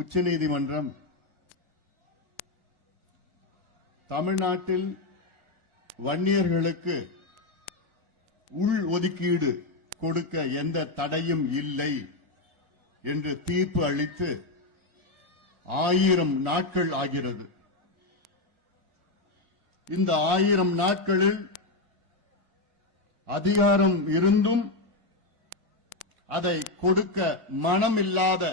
உச்சநீதிமன்றம் தமிழ்நாட்டில் வன்னியர்களுக்கு உள் ஒதுக்கீடு கொடுக்க எந்த தடையும் இல்லை என்று தீர்ப்பு அளித்து 1000 நாட்கள் ஆகிறது. இந்த 1000 நாட்களில் அதிகாரம் இருந்தும் அதை கொடுக்க மனமில்லாத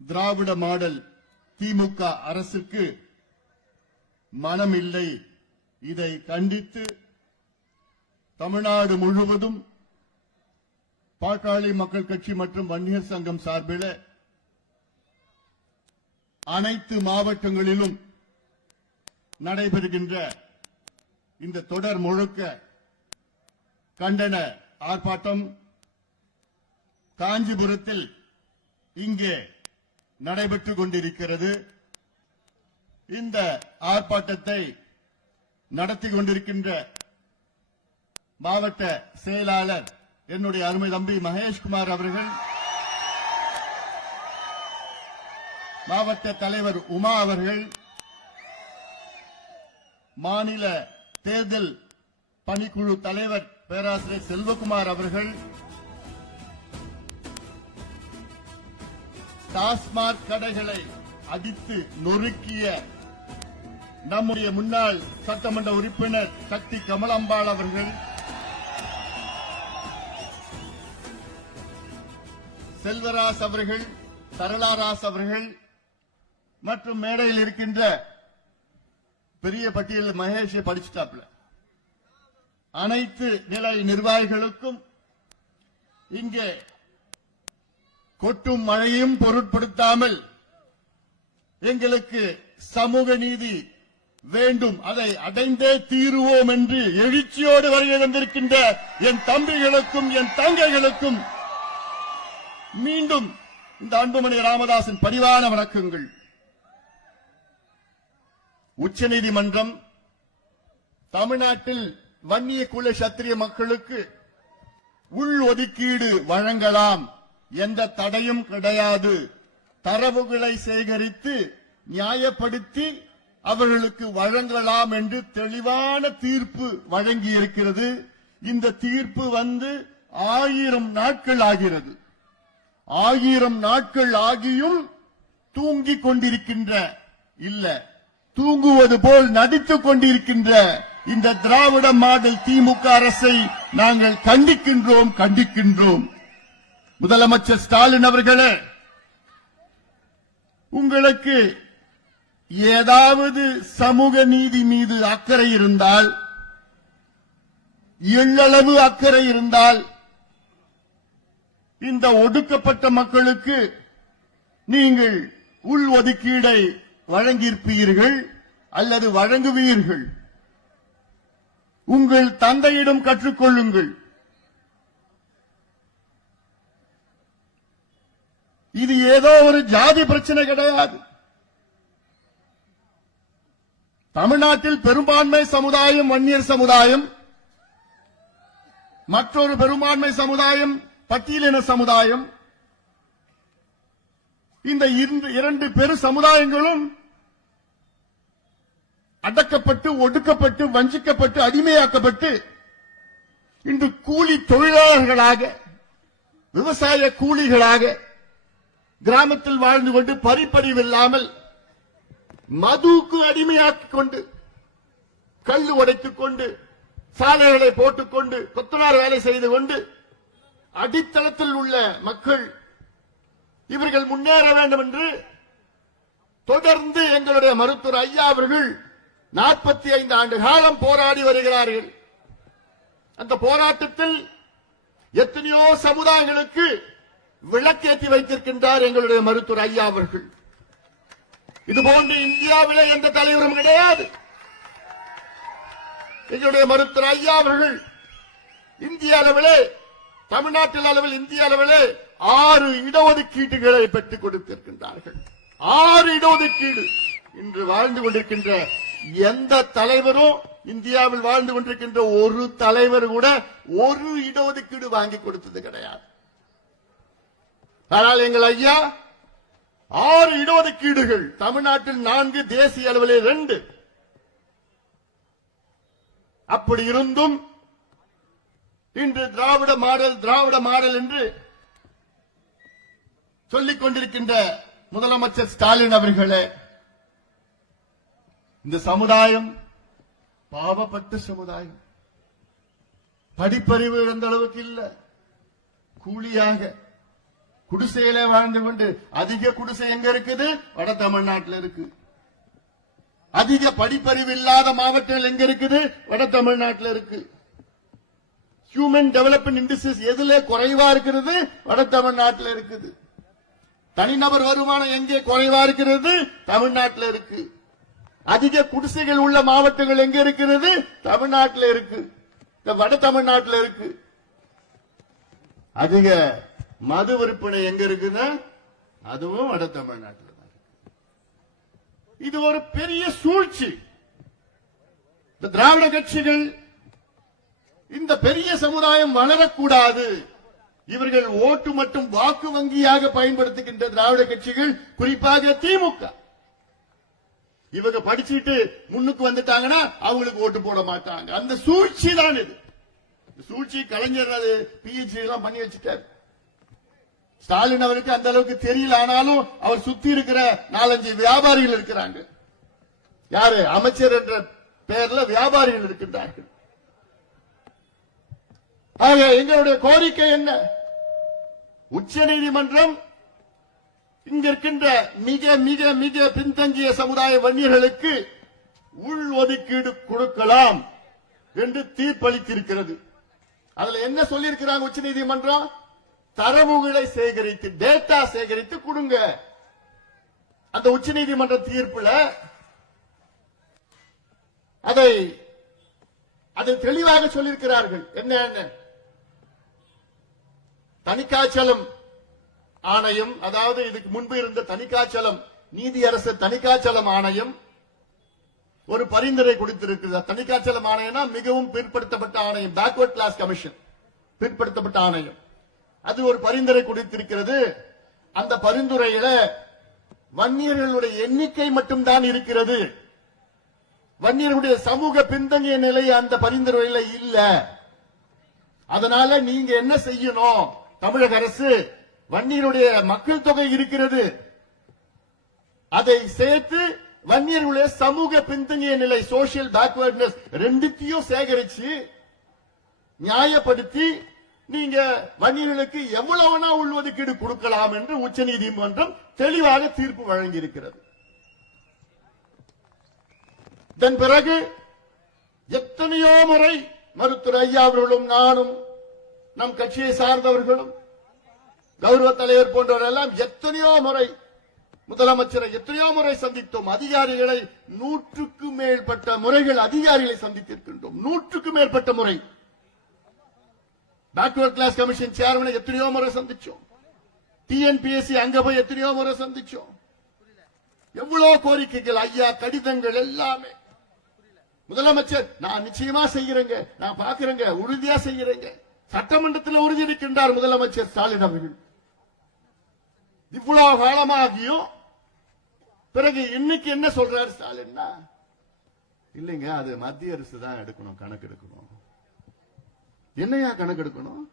திராவிட மாடல் திமுக அரசுக்கு மனமில்லை. இதை கண்டித்து தமிழ்நாடு முழுவதும் பாட்டாளி மக்கள் கட்சி மற்றும் வன்னியர் சங்கம் சார்பில் அனைத்து மாவட்டங்களிலும் நடைபெறுகின்ற இந்த தொடர் முழுக்க கண்டன ஆர்ப்பாட்டம் காஞ்சிபுரத்தில் இங்கே நடைபெற்றுக் கொண்டிருக்கிறது. இந்த ஆர்ப்பாட்டத்தை நடத்தி கொண்டிருக்கின்ற மாவட்ட செயலாளர் என்னுடைய அருமை தம்பி மகேஷ்குமார் அவர்கள், மாவட்ட தலைவர் உமா அவர்கள், மாநில தேர்தல் பணிக்குழு தலைவர் பேராசிரியர் செல்வகுமார் அவர்கள், டாஸ்மாக் கடைகளை அடித்து நொறுக்கிய நம்முடைய முன்னாள் சட்டமன்ற உறுப்பினர் சக்தி கமலம்பாள் அவர்கள், செல்வராஜ் அவர்கள், சரளாராஸ் அவர்கள் மற்றும் மேடையில் இருக்கின்ற பெரிய பட்டியல் மகேஷ் படிச்சுட்டாப்ல அனைத்து நிலை நிர்வாகிகளுக்கும் இங்கே கொட்டும் மழையும் பொருட்படுத்தாமல் எங்களுக்கு சமூக நீதி வேண்டும், அதை அடைந்தே தீருவோம் என்று எழுச்சியோடு வருகை தந்திருக்கின்ற என் தம்பிகளுக்கும் என் தங்கைகளுக்கும் மீண்டும் இந்த அன்புமணி ராமதாசின் பரிவான வணக்கங்கள். உச்சநீதிமன்றம் தமிழ்நாட்டில் வன்னிய குல சத்திரிய மக்களுக்கு உள் ஒதுக்கீடு வழங்கலாம், எந்த தடையும் கிடையாது, தரவுகளை சேகரித்து நியாயப்படுத்தி அவர்களுக்கு வழங்கலாம் என்று தெளிவான தீர்ப்பு வழங்கியிருக்கிறது. இந்த தீர்ப்பு 1000 நாட்கள் ஆகிறது. 1000 நாட்கள் ஆகியும் தூங்கிக் கொண்டிருக்கின்ற இல்ல, தூங்குவது போல் நடித்துக் கொண்டிருக்கின்ற இந்த திராவிட மாடல் திமுக அரசை நாங்கள் கண்டிக்கின்றோம். முதலமைச்சர் ஸ்டாலின் அவர்களே, உங்களுக்கு ஏதாவது சமூக நீதி மீது அக்கறை இருந்தால், எள்ளளவு அக்கறை இருந்தால், இந்த ஒடுக்கப்பட்ட மக்களுக்கு நீங்கள் உள் ஒதுக்கீடை வழங்கியிருப்பீர்கள் அல்லது வழங்குவீர்கள். உங்கள் தந்தையிடம் கற்றுக்கொள்ளுங்கள். இது ஏதோ ஒரு ஜாதி பிரச்சனை கிடையாது. தமிழ்நாட்டில் பெரும்பான்மை சமுதாயம் வன்னியர் சமுதாயம், மற்றொரு பெரும்பான்மை சமுதாயம் பட்டியலின சமுதாயம். இந்த 2 பெரு சமுதாயங்களும் அடக்கப்பட்டு, ஒடுக்கப்பட்டு, வஞ்சிக்கப்பட்டு, அடிமையாக்கப்பட்டு இன்று கூலி தொழிலாளர்களாக, விவசாய கூலிகளாக கிராமத்தில் வாழ்ந்து கொண்டு பறிப்பறிவில்லாமல் மதுவுக்கு அடிமையாக்கிக் கொண்டு, கல் உடைத்துக் கொண்டு, சாலைகளை போட்டுக்கொண்டு, கொத்தனார் வேலை செய்து கொண்டு அடித்தளத்தில் உள்ள மக்கள் இவர்கள் முன்னேற வேண்டும் என்று தொடர்ந்து எங்களுடைய மருத்துவர் ஐயா அவர்கள் 45 ஆண்டு காலம் போராடி வருகிறார்கள். அந்த போராட்டத்தில் எத்தனையோ சமுதாயங்களுக்கு விளக்கேற்றி வைத்திருக்கின்றார் எங்களுடைய மருத்துவர் ஐயா அவர்கள். இதுபோன்று இந்தியாவிலே எந்த தலைவரும் கிடையாது. எங்களுடைய மருத்துவர் ஐயா அவர்கள் இந்திய அளவிலே, தமிழ்நாட்டில் அளவில் இந்திய அளவிலே 6 இடஒதுக்கீட்டுகளை பெற்றுக் கொடுத்திருக்கின்றார்கள். 6 இடஒதுக்கீடு. இன்று வாழ்ந்து கொண்டிருக்கின்ற எந்த தலைவரும், இந்தியாவில் வாழ்ந்து கொண்டிருக்கின்ற ஒரு தலைவர் கூட ஒரு இடஒதுக்கீடு வாங்கி கொடுத்தது கிடையாது. ஆனால் எங்கள் ஐயா 6 இடஒதுக்கீடுகள், தமிழ்நாட்டில் 4, தேசிய அளவிலே 2. அப்படி இருந்தும் இன்று திராவிட மாடல் என்று சொல்லிக் கொண்டிருக்கின்ற முதலமைச்சர் ஸ்டாலின் அவர்களே, இந்த சமுதாயம் பாவப்பட்ட சமுதாயம். படிப்பறிவு அந்த அளவுக்கு இல்ல, கூலியாக குடிசையில வாழ்ந்து கொண்டு, அதிக குடிசை எங்க இருக்குது? வட தமிழ்நாட்டில் இருக்கு. அதிக படிப்பறிவு இல்லாத மாவட்டங்கள் எங்க இருக்குது? வட தமிழ்நாட்டில் இருக்கு. ஹியூமன் டெவலப்மெண்ட் இண்டஸ்ட்ரீஸ் எதுல குறைவா இருக்கிறது? வட தமிழ்நாட்டில் இருக்குது. தனிநபர் வருமானம் எங்கே குறைவா இருக்கிறது? தமிழ்நாட்டில் இருக்கு. அதிக குடிசைகள் உள்ள மாவட்டங்கள் எங்க இருக்கிறது? தமிழ்நாட்டில் இருக்கு, வட தமிழ்நாட்டில் இருக்கு. அதிக மது விற்பனை எங்க இருக்குன்னா அதுவும் வட தமிழ்நாட்டில் தான் இருக்கு. இது ஒரு பெரிய சூழ்ச்சி. இந்த திராவிட கட்சிகள் இந்த பெரிய சமுதாயம் வளரக்கூடாது, இவர்கள் ஓட்டு மட்டும் வாக்கு வங்கியாக பயன்படுத்துகின்ற திராவிட கட்சிகள், குறிப்பாக திமுக, இவங்க படிச்சுட்டு முன்னுக்கு வந்துட்டாங்கன்னா அவங்களுக்கு ஓட்டு போட மாட்டாங்க. அந்த சூழ்ச்சி தான் இது. சூழ்ச்சி கலைஞர் அது பிஹெச்டி எல்லாம் பண்ணி வச்சுட்டார். ஸ்டாலின் அவருக்கு அந்த அளவுக்கு தெரியல, ஆனாலும் அவர் சுத்தி இருக்கிற 4-5 வியாபாரிகள் இருக்கிறாங்க. யாரு? அமைச்சர் என்ற பெயர்ல வியாபாரிகள் இருக்கின்றார்கள். ஆக எங்களுடைய கோரிக்கை என்ன? உச்சநீதிமன்றம் இங்க இருக்கின்ற மிக மிக மிக பின்தங்கிய சமுதாய வன்னியர்களுக்கு உள் ஒதுக்கீடு கொடுக்கலாம் என்று தீர்ப்பளித்திருக்கிறது. அதுல என்ன சொல்லியிருக்கிறாங்க உச்சநீதிமன்றம்? தரவுகளை சேகரித்து, டேட்டா சேகரித்து கொடுங்க. அந்த உச்சநீதிமன்ற தீர்ப்புல அதை தெளிவாக சொல்லியிருக்கிறார்கள். என்ன? தணிக்காச்சலம் ஆணையம், அதாவது இதுக்கு முன்பு இருந்த தணிக்காச்சலம் நீதியரசு தணிக்காச்சலம் ஆணையம் ஒரு பரிந்துரை கொடுத்திருக்கிறது. தணிக்காச்சலம் ஆணையம்னா மிகவும் பிற்படுத்தப்பட்ட ஆணையம், பேக்வர்ட் கிளாஸ் கமிஷன், பிற்படுத்தப்பட்ட ஆணையம். அது ஒரு பரிந்துரை கொடுத்திருக்கிறது. அந்த பரிந்துரையில வன்னியர்களுடைய எண்ணிக்கை மட்டும்தான் இருக்கிறது, வன்னியர்களுடைய சமூக பின்தங்கிய நிலை அந்த பரிந்துரையில இல்ல. அதனால நீங்க என்ன செய்யணும்? தமிழக அரசு, வன்னியருடைய மக்கள் தொகை இருக்கிறது, அதை சேர்த்து வன்னியர்களுடைய சமூக பின்தங்கிய நிலை, சோசியல் பேக்வர்ட்னஸ், ரெண்டுத்தையும் சேகரிச்சு நியாயப்படுத்தி நீங்க வன்னியர்களுக்கு எவ்வளவுனா உள்ஒதுக்கீடு கொடுக்கலாம் என்று உச்சநீதிமன்றம் தெளிவாக தீர்ப்பு வழங்கியிருக்கிறது. இதன் பிறகு எத்தனையோ முறை மருத்துவர் ஐயா அவர்களும், நானும், நம் கட்சியை சார்ந்தவர்களும், கௌரவ தலைவர் போன்றவர்கள் எல்லாம் எத்தனையோ முறை முதலமைச்சரை எத்தனையோ முறை சந்தித்தோம். அதிகாரிகளை 100க்கும் மேற்பட்ட முறைகள் அதிகாரிகளை சந்தித்திருக்கின்றோம். 100க்கும் மேற்பட்ட முறை. பேக்வர்ட் கிளாஸ் கமிஷன் சேர்மனை எத்தனையோ முறை சந்திச்சோம். டிஎன்பிஎஸ்சி அங்க போய் எத்தனையோ முறை சந்திச்சோம். எவ்வளவு கோரிக்கைகள், ஐயா கடிதங்கள் எல்லாமே. முதலமைச்சர் நான் நிச்சயமா செய்கிறேங்க, நான் பாக்குறேங்க, உறுதியா செய்கிறேங்க. சட்டமன்றத்தில் உறுதி இருக்கின்றார் முதலமைச்சர் ஸ்டாலின் அவர்கள். இவ்வளவு காலமாகியும் பிறகு இன்னைக்கு என்ன சொல்றாரு ஸ்டாலின்? இல்லைங்க, அது மத்திய அரசு தான் எடுக்கணும், கணக்கு எடுக்கணும். என்னையா கணக்கு எடுக்கணும்?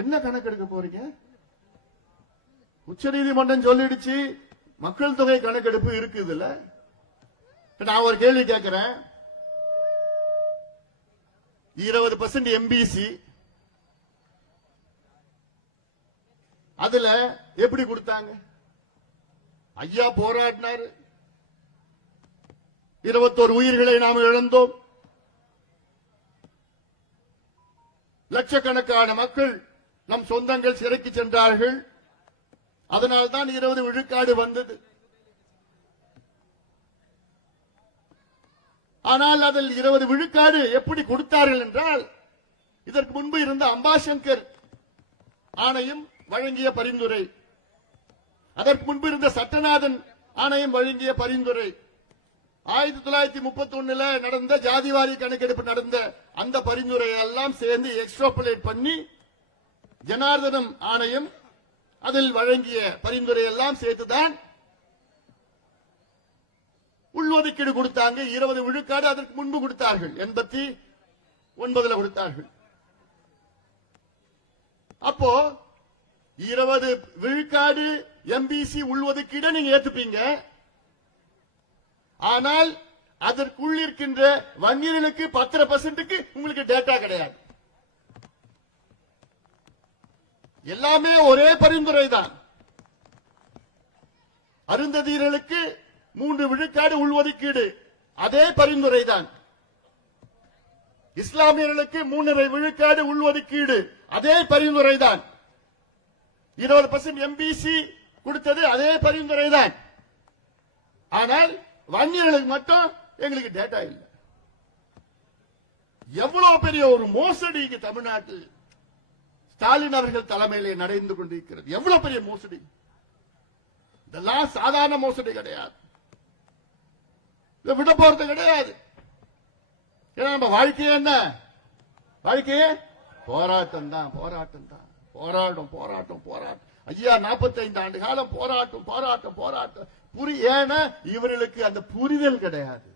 என்ன கணக்கு எடுக்க போறீங்க? உச்சநீதிமன்றம் சொல்லிடுச்சு, மக்கள் தொகை கணக்கெடுப்பு இருக்குதுல்ல. நான் ஒரு கேள்வி கேட்கிறேன். 20% எம்பிசி, அதுல எப்படி கொடுத்தாங்க? ஐயா போராடினாரு. 21 உயிர்களை நாம் இழந்தோம். லட்சக்கணக்கான மக்கள், நம் சொந்தங்கள் சிறைக்கு சென்றார்கள். அதனால்தான் 20 விழுக்காடு வந்தது. ஆனால் அதில் 20 விழுக்காடு எப்படி கொடுத்தார்கள் என்றால், இதற்கு முன்பு இருந்த அம்பாசங்கர் ஆணையம் வழங்கிய பரிந்துரை, அதற்கு முன்பு இருந்த சட்டநாதன் ஆணையம் வழங்கிய பரிந்துரை, 1931 நடந்த ஜாதிவாரி கணக்கெடுப்பு நடந்த அந்த பரிந்துரை எல்லாம் சேர்ந்து எக்ஸ்ட்ராபுலேட் பண்ணி ஜனார்தனம் ஆணையம் அதில் வழங்கிய பரிந்துரை எல்லாம் சேர்த்துதான் உள்ஒதுக்கீடு கொடுத்தாங்க. 20 விழுக்காடு அதற்கு முன்பு கொடுத்தார்கள், 89 கொடுத்தார்கள். அப்போ 20 விழுக்காடு எம்பிசி உள்ஒதுக்கீடு நீங்க ஏத்துப்பீங்க. ஆனால் அதற்குள் இருக்கின்ற வங்கிகளுக்கு 10% உங்களுக்கு டேட்டா கிடையாது. எல்லாமே ஒரே பரிந்துரை தான். அருந்ததியர்களுக்கு 3 விழுக்காடு உள்ஒதுக்கீடு அதே பரிந்துரை தான். இஸ்லாமியர்களுக்கு 3.5 விழுக்காடு உள்ஒதுக்கீடு அதே பரிந்துரை தான். 20% எம்பிசி கொடுத்தது அதே பரிந்துரை தான். ஆனால் வன்னியர்களுக்கு மட்டும் எங்களுக்கு டேட்டா இல்லை. எவ்வளவு பெரிய ஒரு மோசடி தமிழ்நாட்டில் ஸ்டாலின் அவர்கள் தலைமையிலே நடந்து கொண்டிருக்கிறது. எவ்வளவு பெரிய மோசடி! இதெல்லாம் சாதாரண மோசடி கிடையாது, விட போறது கிடையாது. ஏன்னா நம்ம வாழ்க்கையே என்ன? வாழ்க்கையே போராட்டம் தான், போராட்டம் தான், போராட்டம் போராட்டம் போராட்டம். ஐயா 45 ஆண்டு காலம் போராட்டம் போராட்டம் போராட்டம். ஏன்னா இவர்களுக்கு அந்த புரிதல் கிடையாது.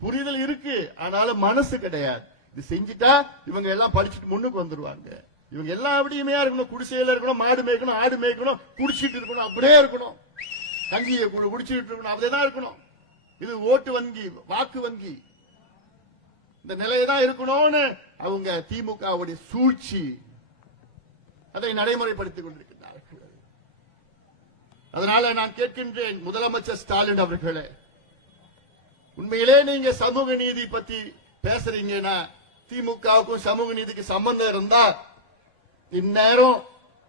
புரிதல் இருக்கு, ஆனாலும் மனசு கிடையாது. இது செஞ்சுட்டா இவங்க எல்லாம் படிச்சுட்டு முன்னுக்கு வந்துருவாங்க. இவங்க எல்லாம் அப்படியுமே இருக்கணும், குடிசையில இருக்கணும், மாடு மேய்க்கணும், ஆடு மேய்க்கணும், குடிச்சிட்டு இருக்கணும், அப்படியே இருக்கணும், கஞ்சியை குடிச்சிட்டு இருக்கணும், அப்படியேதான் இருக்கணும். இது ஓட்டு வங்கி, வாக்கு வங்கி, இந்த நிலையதான் இருக்கணும்னு அவங்க திமுகவுடைய சூழ்ச்சி அதை நடைமுறைப்படுத்திக் கொண்டிருக்கிறார்கள். அதனால நான் கேட்கின்றேன் முதலமைச்சர் ஸ்டாலின் அவர்களே, உண்மையிலே நீங்க சமூக நீதி பத்தி பேசுறீங்கன்னா, திமுகவுக்கும் சமூக நீதிக்கு சம்பந்தம் இருந்தா இந்நேரம்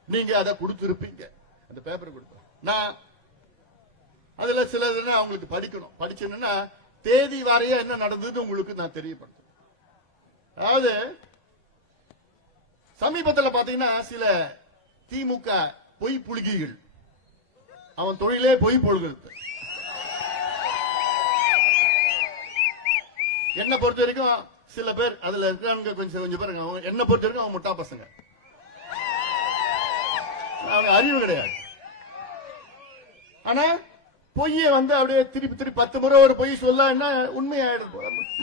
நீங்க அதை கொடுத்திருப்பீங்க. அந்த பேப்பர் கொடுத்தோம் நான், அதுல சிலது அவங்களுக்கு படிக்கணும். படிச்சேன்னா தேதி வாரியா என்ன நடந்தது உங்களுக்கு நான் தெரியப்படுத்தும். அதாவது சமீபத்தில் பாத்தீங்கன்னா சில திமுக பொய் புலிகிகள், அவன் தொழிலே பொய் பொழுகிறது. என்ன பொறுத்த வரைக்கும் சில பேர் அதுல இருக்காங்க, கொஞ்சம் பேர் என்ன பொறுத்த வரைக்கும் அவன் முட்டா பசங்க, அவங்க அறிவு கிடையாது. ஆனா பொய்ய அப்படியே திருப்பி 10 முறை ஒரு பொய் சொல்ல என்ன உண்மையாயிடும்,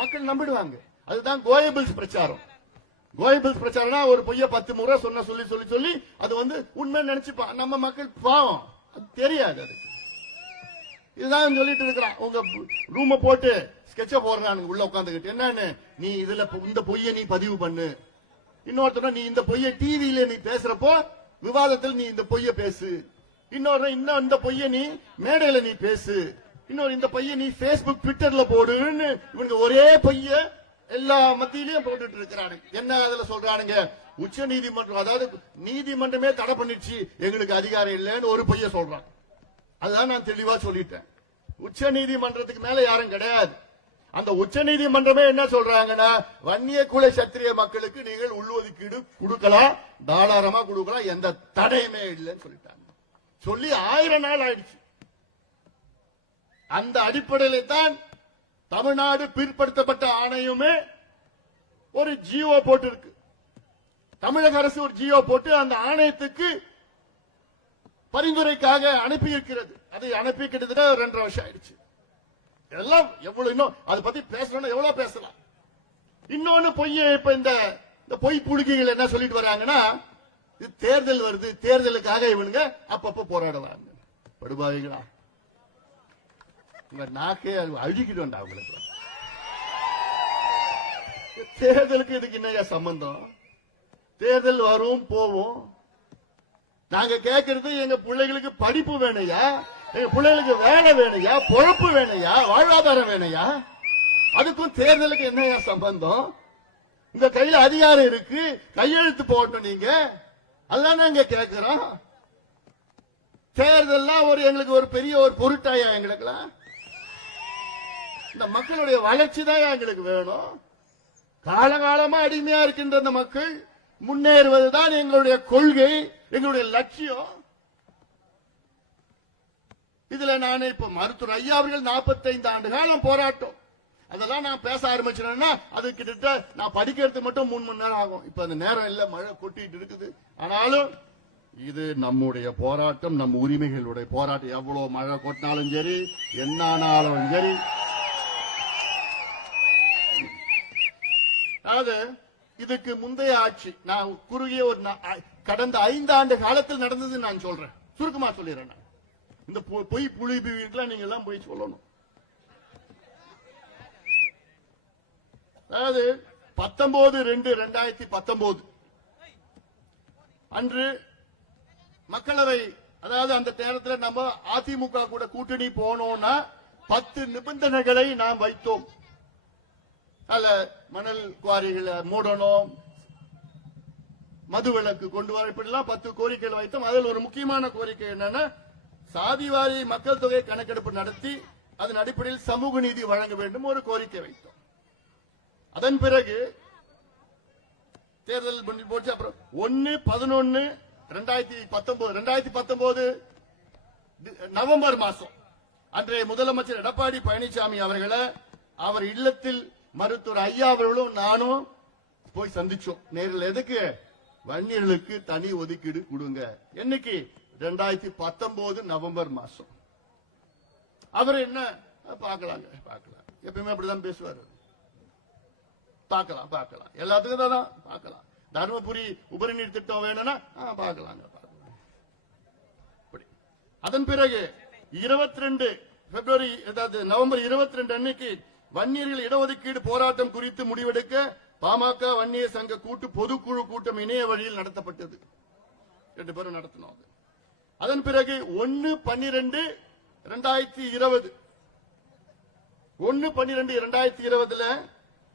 மக்கள் நம்பிடுவாங்க. அதுதான் கோயபிள்ஸ் பிரச்சாரம். கோயபிள்ஸ் பிரச்சாரம்னா ஒரு பொய்ய 10 முறை சொன்ன சொல்லி சொல்லி சொல்லி அது உண்மை நினைச்சுப்பான். நம்ம மக்கள் பாவம், அது தெரியாது. அது இதுதான் சொல்லிட்டு இருக்கிறான். உங்க ரூம போட்டு ஸ்கெட்ச போடுறானுங்க உள்ள உட்காந்துக்கிட்டு. என்னன்னு, நீ இதுல இந்த பொய்ய நீ பதிவு பண்ணு, இன்னொருத்தர் நீ இந்த பொய்ய டிவியில நீ பேசுறப்போ விவாதத்தில் நீ இந்த பொய்ய பேசு, இன்னொரு இந்த பொய்ய நீ மேடையில நீ பேசு, இன்னொரு இந்த பொய்ய நீ பேஸ்புக் ட்விட்டர்ல போடுன்னு இவனுக்கு ஒரே பொய்ய எல்லா மத்தியிலையும் போட்டுட்டு இருக்கிறானுங்க. என்ன அதுல சொல்றானுங்க, உச்ச நீதிமன்றம், அதாவது நீதிமன்றமே தடை பண்ணிடுச்சு, எங்களுக்கு அதிகாரம் இல்லைன்னு ஒரு பொய்ய சொல்றான். அதுதான் நான் தெளிவா சொல்லிட்டேன். உச்ச நீதிமன்றத்துக்கு மேல யாரும் கிடையாது. அந்த உச்ச நீதிமன்றமே என்ன சொல்றாங்கன்னா, வன்னிய குல சத்திரிய மக்களுக்கு நீங்கள் உள்ஒதுக்கீடு கொடுக்கலாம், தாராளமா கொடுக்கலாம், எந்த தடையுமே இல்லைன்னு சொல்லிட்டாங்க. சொல்லி 1000 நாள் ஆயிடுச்சு. அந்த அடிப்படையில் தான் தமிழ்நாடு பிற்படுத்தப்பட்ட ஆணையமே ஒரு ஜியோ போட்டு இருக்கு. தமிழக அரசு ஒரு ஜியோ போட்டு அந்த ஆணையத்துக்கு பரிந்துரைக்காக அனுப்பி இருக்கிறது. அதை அனுப்பி கிட்டத்தட்ட 2.5 வருஷம் ஆயிடுச்சு. எல்லாம் எவ்வளவு இன்னும் அதை பத்தி பேசணும்னா எவ்வளவு பேசலாம். இன்னொன்னு பொய்ய இப்ப இந்த பொய் புழுகிகள் என்ன சொல்லிட்டு வராங்கன்னா, இது தேர்தல் வருது, தேர்தலுக்காக இவனுங்க அப்பப்ப போராடுவாங்க. படுபாவிகளா, உங்க நாக்கே அழுகிட்டு வந்தா அவங்களுக்கு. தேர்தலுக்கு இதுக்கு என்ன சம்பந்தம்? தேர்தல் வரும் போவோம். நாங்க கேட்கறது எங்க பிள்ளைகளுக்கு படிப்பு வேணையா, எங்க பிள்ளைகளுக்கு வேலை வேணையா, பொழப்பு வேணையா, வாழ்வாதாரம் வேணையா? அதுக்கும் தேர்தலுக்கு என்னையா சம்பந்தம்? உங்க கையில அதிகாரம் இருக்கு, கையெழுத்து போடணும் நீங்க. அதான் நாங்க கேட்கிறோம். தேர்தல்லாம் எங்களுக்கு ஒரு பெரிய ஒரு பொருட்டாயா? எங்களுக்குலாம் இந்த மக்களுடைய வளர்ச்சி தான் எங்களுக்கு வேணும். காலகாலமா அடிமையா இருக்கின்ற இந்த மக்கள் முன்னேறுவதுதான் எங்களுடைய கொள்கை, எங்களுடைய லட்சியம். இதுல நான் இப்ப மருத்துவர் ஐயா அவர்கள் 45 ஆண்டு காலம் போராட்டம், அதெல்லாம் நான் பேச ஆரம்பிச்சேன்னா அது கிட்டத்தட்ட நான் படிக்கிறது மட்டும் 3 மணி நேரம் ஆகும். இப்ப அந்த நேரம் இல்ல, மழை கொட்டிட்டு இருக்குது. ஆனாலும் இது நம்முடைய போராட்டம், நம் உரிமைகளுடைய போராட்டம். எவ்வளவு மழை கொட்டினாலும் சரி, என்ன ஆனாலும் சரி. அதாவது இதுக்கு முந்தைய ஆட்சி, நான் குறுகிய ஒரு கடந்த 5 ஆண்டு காலத்தில் நடந்தது நான் சொல்றேன், சுருக்கமா சொல்லிடுறேன். இந்த பொய் புலி வீட்டுல நீங்க எல்லாம் போய் சொல்லணும். அதாவது 19/2/2019 அன்று மக்களவை, அதாவது அந்த நேரத்தில் நம்ம அதிமுக கூட கூட்டணி போனோம்னா 10 நிபந்தனைகளை நாம் வைத்தோம். அல்ல, மணல் குவாரிகளை மூடணும், மதுவிலக்கு கொண்டு வர, இப்படிலாம் 10 கோரிக்கைகள் வைத்தோம். அதில் ஒரு முக்கியமான கோரிக்கை என்னன்னா, சாதிவாரி மக்கள் தொகை கணக்கெடுப்பு நடத்தி அதன் அடிப்படையில் சமூக நீதி வழங்க வேண்டும் ஒரு கோரிக்கை வைத்தோம். அதன் பிறகு தேர்தல் பண்ணி போச்சு. அப்புறம் 1/11/2019 நவம்பர் மாசம் அன்றைய முதலமைச்சர் எடப்பாடி பழனிசாமி அவர்களை அவர் இல்லத்தில் மருத்துவர் ஐயா அவர்களும் நானும் போய் சந்திச்சோம் நேரில். எதுக்கு? வன்னியர்களுக்கு தனி ஒதுக்கீடு கொடுங்க. என்னைக்கு? 2019 நவம்பர் மாசம். அவர் என்ன பார்க்கலாம், எப்பயுமே அப்படிதான் பேசுவார். பார்க்கலாம் எல்லாத்துக்கும் தான் பார்க்கலாம். தர்மபுரி உபரிநீர் திட்டம் வேணும்னா பார்க்கலாம். அதன் பிறகு 22 பிப்ரவரி, அதாவது நவம்பர் 22 அன்னைக்கு வன்னியர்கள் இடஒதுக்கீடு போராட்டம் குறித்து முடிவெடுக்க பாமக வன்னியர் சங்க பொதுக்குழு கூட்டம் இணைய வழியில் நடத்தப்பட்டது. 2 பேரும் நடத்தினோம். அதன் பிறகு 1/12/2020 1/12/2020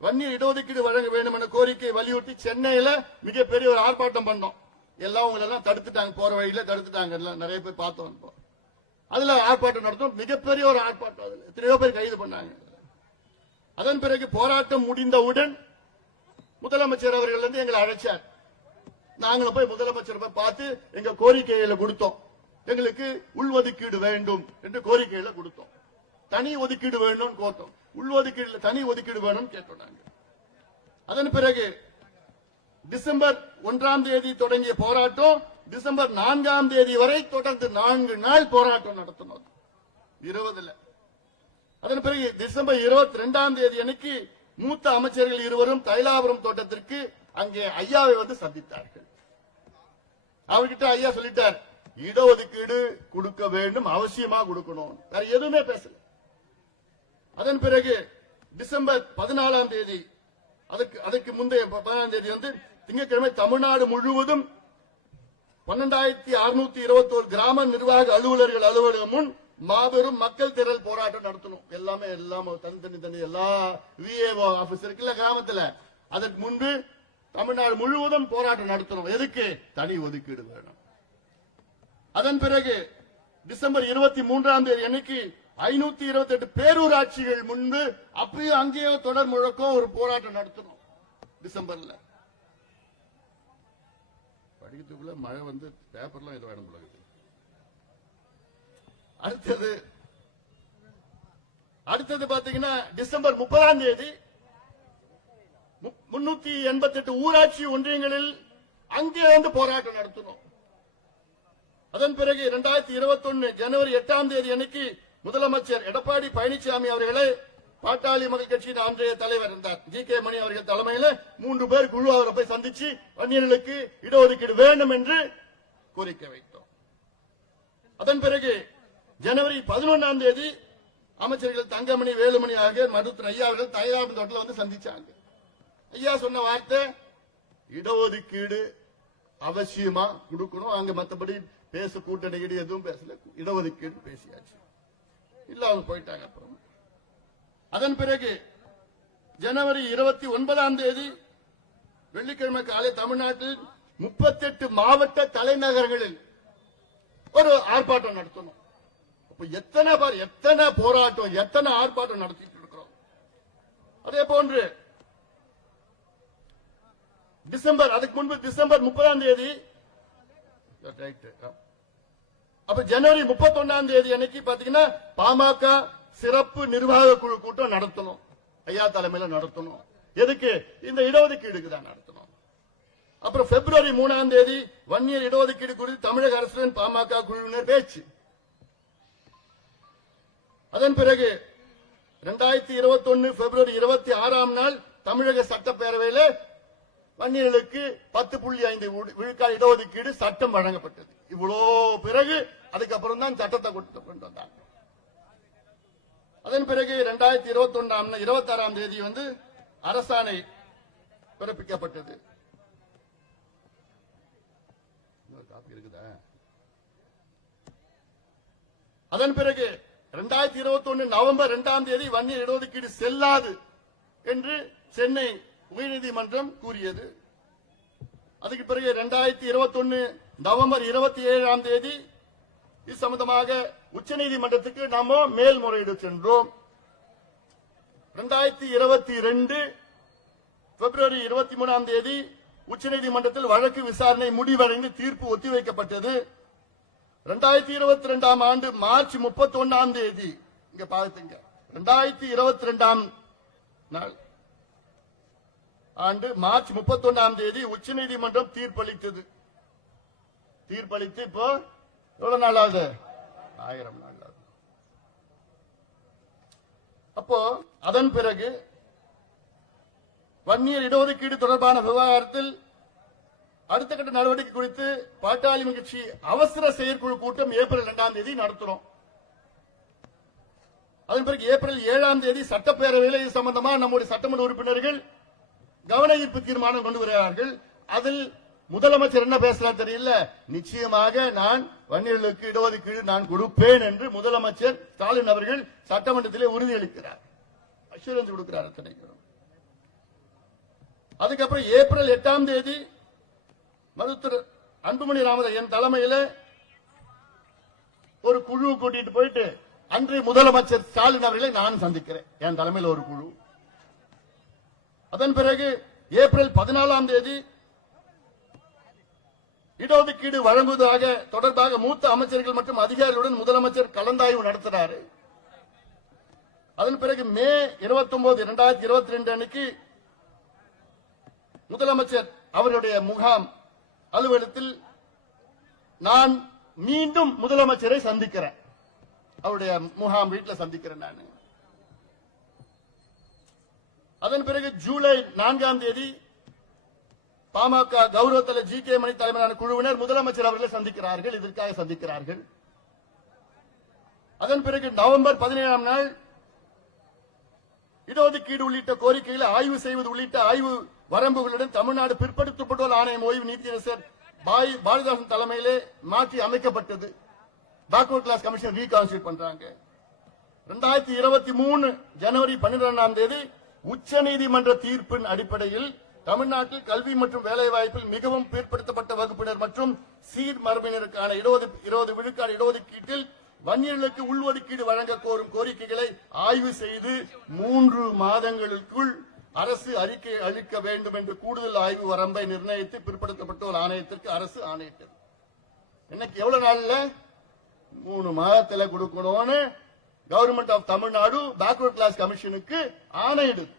வன்னியர் இடஒதுக்கீடு வழங்க வேண்டும் என்ற கோரிக்கை வலியுறுத்தி சென்னையில மிகப்பெரிய ஒரு ஆர்ப்பாட்டம் பண்ணோம். எல்லாம் உங்களெல்லாம் தடுத்துட்டாங்க, போற வழியில தடுத்துட்டாங்க. நிறைய பேர் பார்த்தோம். அதுல ஆர்ப்பாட்டம் நடத்தும், மிகப்பெரிய ஒரு ஆர்ப்பாட்டம். அதுல எத்தனையோ பேர் கைது பண்ணாங்க. அதன் பிறகு போராட்டம் முடிந்தவுடன் முதலமைச்சர் அவர்கள் வந்து எங்களை அழைச்சார். நாங்கள் போய் முதலமைச்சர் பார்த்து எங்க கோரிக்கைகளை கொடுத்தோம். எங்களுக்கு உள்ஒதுக்கீடு வேண்டும் என்று கோரிக்கைகளை கொடுத்தோம். தனி ஒதுக்கீடு வேணும் கோத்தோம். உள்ஒதுக்கீடு தனி ஒதுக்கீடு வேணும் கேட்டோம். அதன் பிறகு டிசம்பர் 1ஆம் தேதி தொடங்கிய போராட்டம் டிசம்பர் 4ஆம் தேதி வரை தொடர்ந்து 4 நாள் போராட்டம் நடத்தினோம் 20. அதன் பிறகு டிசம்பர் 22ஆம் தேதி அன்னைக்கு மூத்த அமைச்சர்கள் இருவரும் தைலாபுரம் தோட்டத்திற்கு அங்கே ஐயாவை வந்து சந்தித்தார்கள். அவர்கிட்ட ஐயா சொல்லிட்டார், இடஒதுக்கீடு கொடுக்க வேண்டும், அவசியமா கொடுக்கணும். வேற எதுவுமே பேசல. அதன் பிறகு டிசம்பர் 14ஆம் தேதி, அதற்கு முந்தைய 14ஆம் தேதி வந்து திங்கட்கிழமை தமிழ்நாடு முழுவதும் 12,621 கிராம நிர்வாக அலுவலர்கள் அலுவலகம் முன் மாபெரும் மக்கள் திரள் போராட்டம் நடத்தணும். எல்லாமே தனி எல்லா விஏஓ ஆபீஸ் இருக்குல்ல கிராமத்துல, அதற்கு முன்பு தமிழ்நாடு முழுவதும் போராட்டம் நடத்தணும். எதுக்கு? தனி ஒதுக்கீடு வேணும். அதன் பிறகு டிசம்பர் 23ஆம் தேதி அன்னைக்கு 528 பேரூராட்சிகள் முன்பு அப்பயும் அங்கேயோ தொடர் முழக்கம் ஒரு போராட்டம் நடத்தணும். டிசம்பர்ல படிக்கிறதுக்குள்ள மழை வந்து பேப்பர்லாம் இது வேணும். அடுத்தது பாத்தீங்கன்னா டிசம்பர் 30ஆம் தேதி 388 ஊராட்சி ஒன்றியங்களில் அங்கே வந்து போராட்டம் நடத்தணும். அதன் பிறகு 2021 ஜனவரி 8ஆம் தேதி அன்னைக்கு முதலமைச்சர் எடப்பாடி பழனிசாமி அவர்களை பாட்டாளி மக்கள் கட்சியின் அன்றைய தலைவர் இருந்தார் ஜி.கே. மணி அவர்கள் தலைமையில் 3 பேர் குழு அவரை போய் சந்திச்சு வன்னியர்களுக்கு இடஒதுக்கீடு வேண்டும் என்று கோரிக்கை வைத்தோம். அதன் பிறகு ஜனவரி 11ஆம் தேதி அமைச்சர்கள் தங்கமணி, வேலுமணி ஆகிய மருத்துவர் ஐயா அவர்கள் தைலாபுரம் தோட்டத்தில் வந்து சந்திச்சாங்க. ஐயா சொன்ன வார்த்தை, இடஒதுக்கீடு அவசியமா கொடுக்கணும். அங்க மற்றபடி பேச கூட்டணி எதுவும் பேசல, இடஒதுக்கீடு பேசியாச்சு. இல்ல அவங்க போயிட்டாங்க. அப்புறம் அதன் பிறகு ஜனவரி 29ஆம் தேதி வெள்ளிக்கிழமை காலை தமிழ்நாட்டில் 38 மாவட்ட தலைநகரங்களில் ஒரு ஆர்ப்பாட்டம் நடத்தணும். எத்தனை போராட்டம், எத்தனை ஆர்ப்பாட்டம் நடத்திட்டு இருக்கிறோம். அதே போன்று அதுக்கு முன்பு டிசம்பர் 30ஆம் தேதி, அப்ப ஜனவரி 31ஆம் தேதி அன்னைக்கு பாத்தீங்கன்னா பாமக சிறப்பு நிர்வாக குழு கூட்டம் நடத்தணும். ஐயா தலைமையில நடத்தணும். எதுக்கு? இந்த இடஒதுக்கீடுக்கு தான் நடத்தணும். அப்புறம் பிப்ரவரி 3ஆம் தேதி வன்னியர் இடஒதுக்கீடு குறித்து தமிழக அரசுடன் பாமக குழுவினர் பேச்சு. அதன் பிறகு 2021 பிப்ரவரி 26ஆம் நாள் தமிழக சட்டப்பேரவையில் வன்னியர்களுக்கு 10.5 விழுக்காடு இடஒதுக்கீடு சட்டம் வழங்கப்பட்டது. இவ்வளோ பிறகு அதுக்கப்புறம் தான் சட்டத்தை கொண்டு வந்தாங்க. அதன் பிறகு 26ஆம் தேதி அரசாணை பிறப்பிக்கப்பட்டது. அதன் பிறகு 2021 நவம்பர் 2ஆம் தேதி வன்னியர் இடஒதுக்கீடு செல்லாது என்று சென்னை உயர்நீதிமன்றம் கூறியது. அதுக்கு பிறகு 2021 நவம்பர் 27ஆம் தேதி இது சம்பந்தமாக உச்சநீதிமன்றத்துக்கு நாம மேல்முறையீடு சென்றோம். 2022 பிப்ரவரி 23ஆம் தேதி உச்சநீதிமன்றத்தில் வழக்கு விசாரணை முடிவடைந்து தீர்ப்பு ஒத்திவைக்கப்பட்டது. 2022ஆம் ஆண்டு மார்ச் 31ஆம் தேதி இங்க பாத்துங்க 2022ஆம் நாள் ஆண்டு மார்ச் 31ஆம் தேதி உச்சநீதிமன்றம் தீர்ப்பளித்தது. தீர்ப்பளித்து இப்போ எவ்வளவு நாள் ஆகுது? 1000 நாள் ஆகுது. அப்போ அதன் பிறகு வன்னியர் இடஒதுக்கீடு தொடர்பான விவகாரத்தில் அடுத்த கட்ட நடவடிக்கை குறித்து பாட்டாளி கட்சி அவசர செயற்குழு கூட்டம் ஏப்ரல் 2ஆம் தேதி நடத்துறோம். அதன் பிறகு ஏப்ரல் 7ஆம் தேதி சட்டப்பேரவையில் இது சம்பந்தமாக நம்முடைய சட்டமன்ற உறுப்பினர்கள் கவன ஈர்ப்பு தீர்மானம் கொண்டு வருகிறார்கள். அதில் முதலமைச்சர் என்ன பேசுறார் தெரியல, நிச்சயமாக நான் வன்னியர்களுக்கு இடஒதுக்கீடு நான் கொடுப்பேன் என்று முதலமைச்சர் ஸ்டாலின் அவர்கள் சட்டமன்றத்திலே உறுதியளிக்கிறார், அஷூரன்ஸ் கொடுக்கிறார். அதுக்கப்புறம் ஏப்ரல் 8ஆம் தேதி மருத்துவர் அன்புமணி ராமதாஸ் தலைமையில் ஒரு குழு கூட்டிட்டு போயிட்டு அன்று முதலமைச்சர் ஸ்டாலின் அவர்களை நான் சந்திக்கிறேன், என் தலைமையில் ஒரு குழு. அதன் பிறகு ஏப்ரல் 14ஆம் தேதி இடஒதுக்கீடு வழங்குவதாக தொடர்பாக மூத்த அமைச்சர்கள் மற்றும் அதிகாரிகளுடன் முதலமைச்சர் கலந்தாய்வு நடத்தினார். அதன் பிறகு மே 29, 2022 அன்னைக்கு முதலமைச்சர் அவருடைய முகாம் அலுவலகத்தில் நான் மீண்டும் முதலமைச்சரை சந்திக்கிறேன், அவருடைய முகாம் வீட்டில் சந்திக்கிறேன் நான். அதன் பிறகு ஜூலை 4ஆம் தேதி பாமக கௌரவ தலைவர் ஜி.கே. மணி தலைமையிலான குழுவினர் முதலமைச்சர் அவர்களை சந்திக்கிறார்கள், இதற்காக சந்திக்கிறார்கள். அதன் பிறகு நவம்பர் 17ஆம் நாள் இடஒதுக்கீடு உள்ளிட்ட கோரிக்கைகளை ஆய்வு செய்வது உள்ளிட்ட ஆய்வு வரம்புகளுடன் தமிழ்நாடு பிற்படுத்தப்பட்டோர் ஆணையம் ஓய்வு நீதியரசர் பாரதிதாசன் தலைமையிலே மாற்றி அமைக்கப்பட்டது. பேக்வர்ட் கிளாஸ் கமிஷன் ரீகான்ஸ்டியூட் பண்றாங்க. 2023 ஜனவரி 12ஆம் தேதி உச்சநீதிமன்ற தீர்ப்பின் அடிப்படையில் தமிழ்நாட்டில் கல்வி மற்றும் வேலைவாய்ப்பில் மிகவும் பிற்படுத்தப்பட்ட வகுப்பினர் மற்றும் சீர் மரபினருக்கான 20 விழுக்காடு இடஒதுக்கீட்டில் வன்னியர்களுக்கு உள்ஒதுக்கீடு வழங்க கோரும் கோரிக்கைகளை ஆய்வு செய்து 3 மாதங்களுக்குள் அரசு அறிக்கை அளிக்க வேண்டும் என்று கூடுதல் ஆய்வு வரம்பை நிர்ணயித்து பிற்படுத்தப்பட்டோர் ஆணையத்திற்கு அரசு ஆணையிட்டது. இன்னைக்கு எவ்வளவு நாள்ல 3 மாதத்தில் கொடுக்கணும்னு government of Tamil Nadu backward class கமிஷனுக்கு ஆணையிடுது.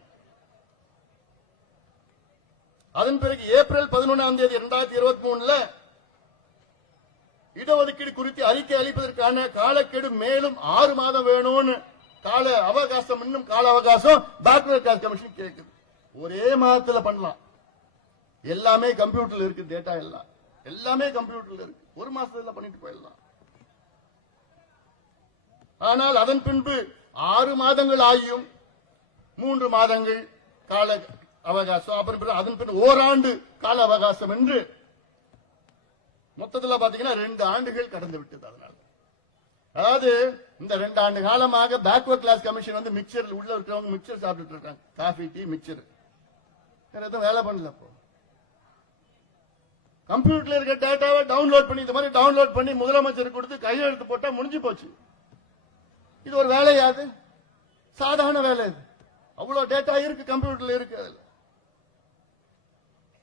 அதன் பிறகு ஏப்ரல் 11ஆம் தேதி 2023 இடஒதுக்கீடு குறித்து அறிக்கை அளிப்பதற்கான காலக்கெடு மேலும் 6 மாதம் வேணும்னு கால அவகாசம், இன்னும் கால அவகாசம் பேக்வர்ட் கிளாஸ் கமிஷன் கேட்குது. ஒரே மாதத்தில் பண்ணலாம், எல்லாமே கம்ப்யூட்டர்ல இருக்கு, டேட்டா எல்லாமே கம்ப்யூட்டர்ல இருக்கு, ஒரு மாசத்துல பண்ணிட்டு போயிடலாம். ஆனால் அதன் பின்பு 6 மாதங்கள் ஆகியும் 3 மாதங்கள் கால அவகாசம், அப்புறம் அதன் பின் ஓராண்டு கால அவகாசம் என்று மொத்தத்தில் பாத்தீங்கன்னா 2 ஆண்டுகள் கடந்து விட்டது. அதனால அதாவது இந்த 2 ஆண்டு காலமாக பேக்வர்ட் கிளாஸ் கமிஷன் மிக்சர் உள்ள இருக்கிறவங்க மிக்சர் சாப்பிட்டு இருக்காங்க, காஃபி டீ மிக்சர், வேற எதுவும் வேலை பண்ணல. இப்போ கம்ப்யூட்டர்ல இருக்க டேட்டாவை டவுன்லோட் பண்ணி இந்த மாதிரி டவுன்லோட் பண்ணி முதலமைச்சர் கொடுத்து கையெழுத்து போட்டா முடிஞ்சு போச்சு. இது ஒரு வேலையாது? சாதாரண வேலை இது. அவ்வளவு டேட்டா இருக்கு, கம்ப்யூட்டர்ல இருக்கு.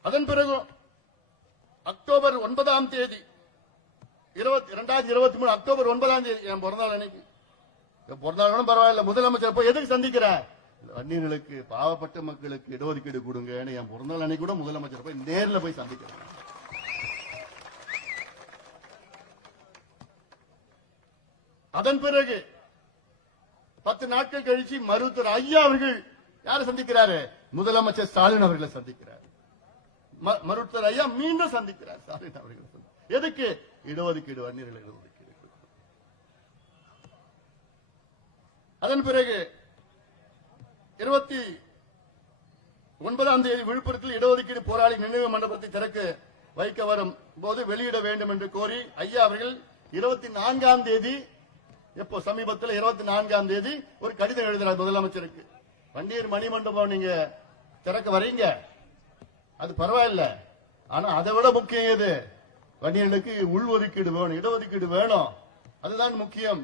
அதன் பிறகு அக்டோபர் 9ஆம் தேதி 2023 அக்டோபர் 9ஆம் தேதி என் பிறந்தநாள் அன்னைக்கு, பிறந்தநாள் பரவாயில்ல, முதலமைச்சர் போய் எதுக்கு சந்திக்கிற? வன்னியர்களுக்கு பாவப்பட்ட மக்களுக்கு இடஒதுக்கீடு கொடுங்கன்னு என் பிறந்தநாள் அன்னைக்கு கூட முதலமைச்சர் போய் நேரில் போய் சந்திக்கிறேன். அதன் பிறகு 10 நாட்கள் கழிச்சு மருத்துவர் ஐயா அவர்கள் யாரை சந்திக்கிறாரு? முதலமைச்சர் ஸ்டாலின் அவர்களை சந்திக்கிறார். மருத்துவர் ஐயா மீண்டும் சந்திக்கிறார் ஸ்டாலின் அவர்கள். எதுக்கு? இடஒதுக்கீடு, வன்னியர்களுக்கு இடஒதுக்கீடு. அதன் பிறகு 29ஆம் தேதி விழுப்புரத்தில் இடஒதுக்கீடு போராளி நினைவு மண்டபத்தை திறக்க வைக்க வரும் போது வெளியிட வேண்டும் என்று கோரி ஐயா அவர்கள் 24ஆம் தேதி, எப்போ சமீபத்தில் 24ஆம் தேதி ஒரு கடிதம் எழுதுறார் முதலமைச்சருக்கு. வன்னியர் மணிமண்டபம் நீங்க திறக்க வரீங்க, அது பரவாயில்ல, ஆனா அதை விட முக்கியம் எது? வன்னியர்களுக்கு உள்ஒதுக்கீடு வேணும், இடஒதுக்கீடு வேணும், அதுதான் முக்கியம்.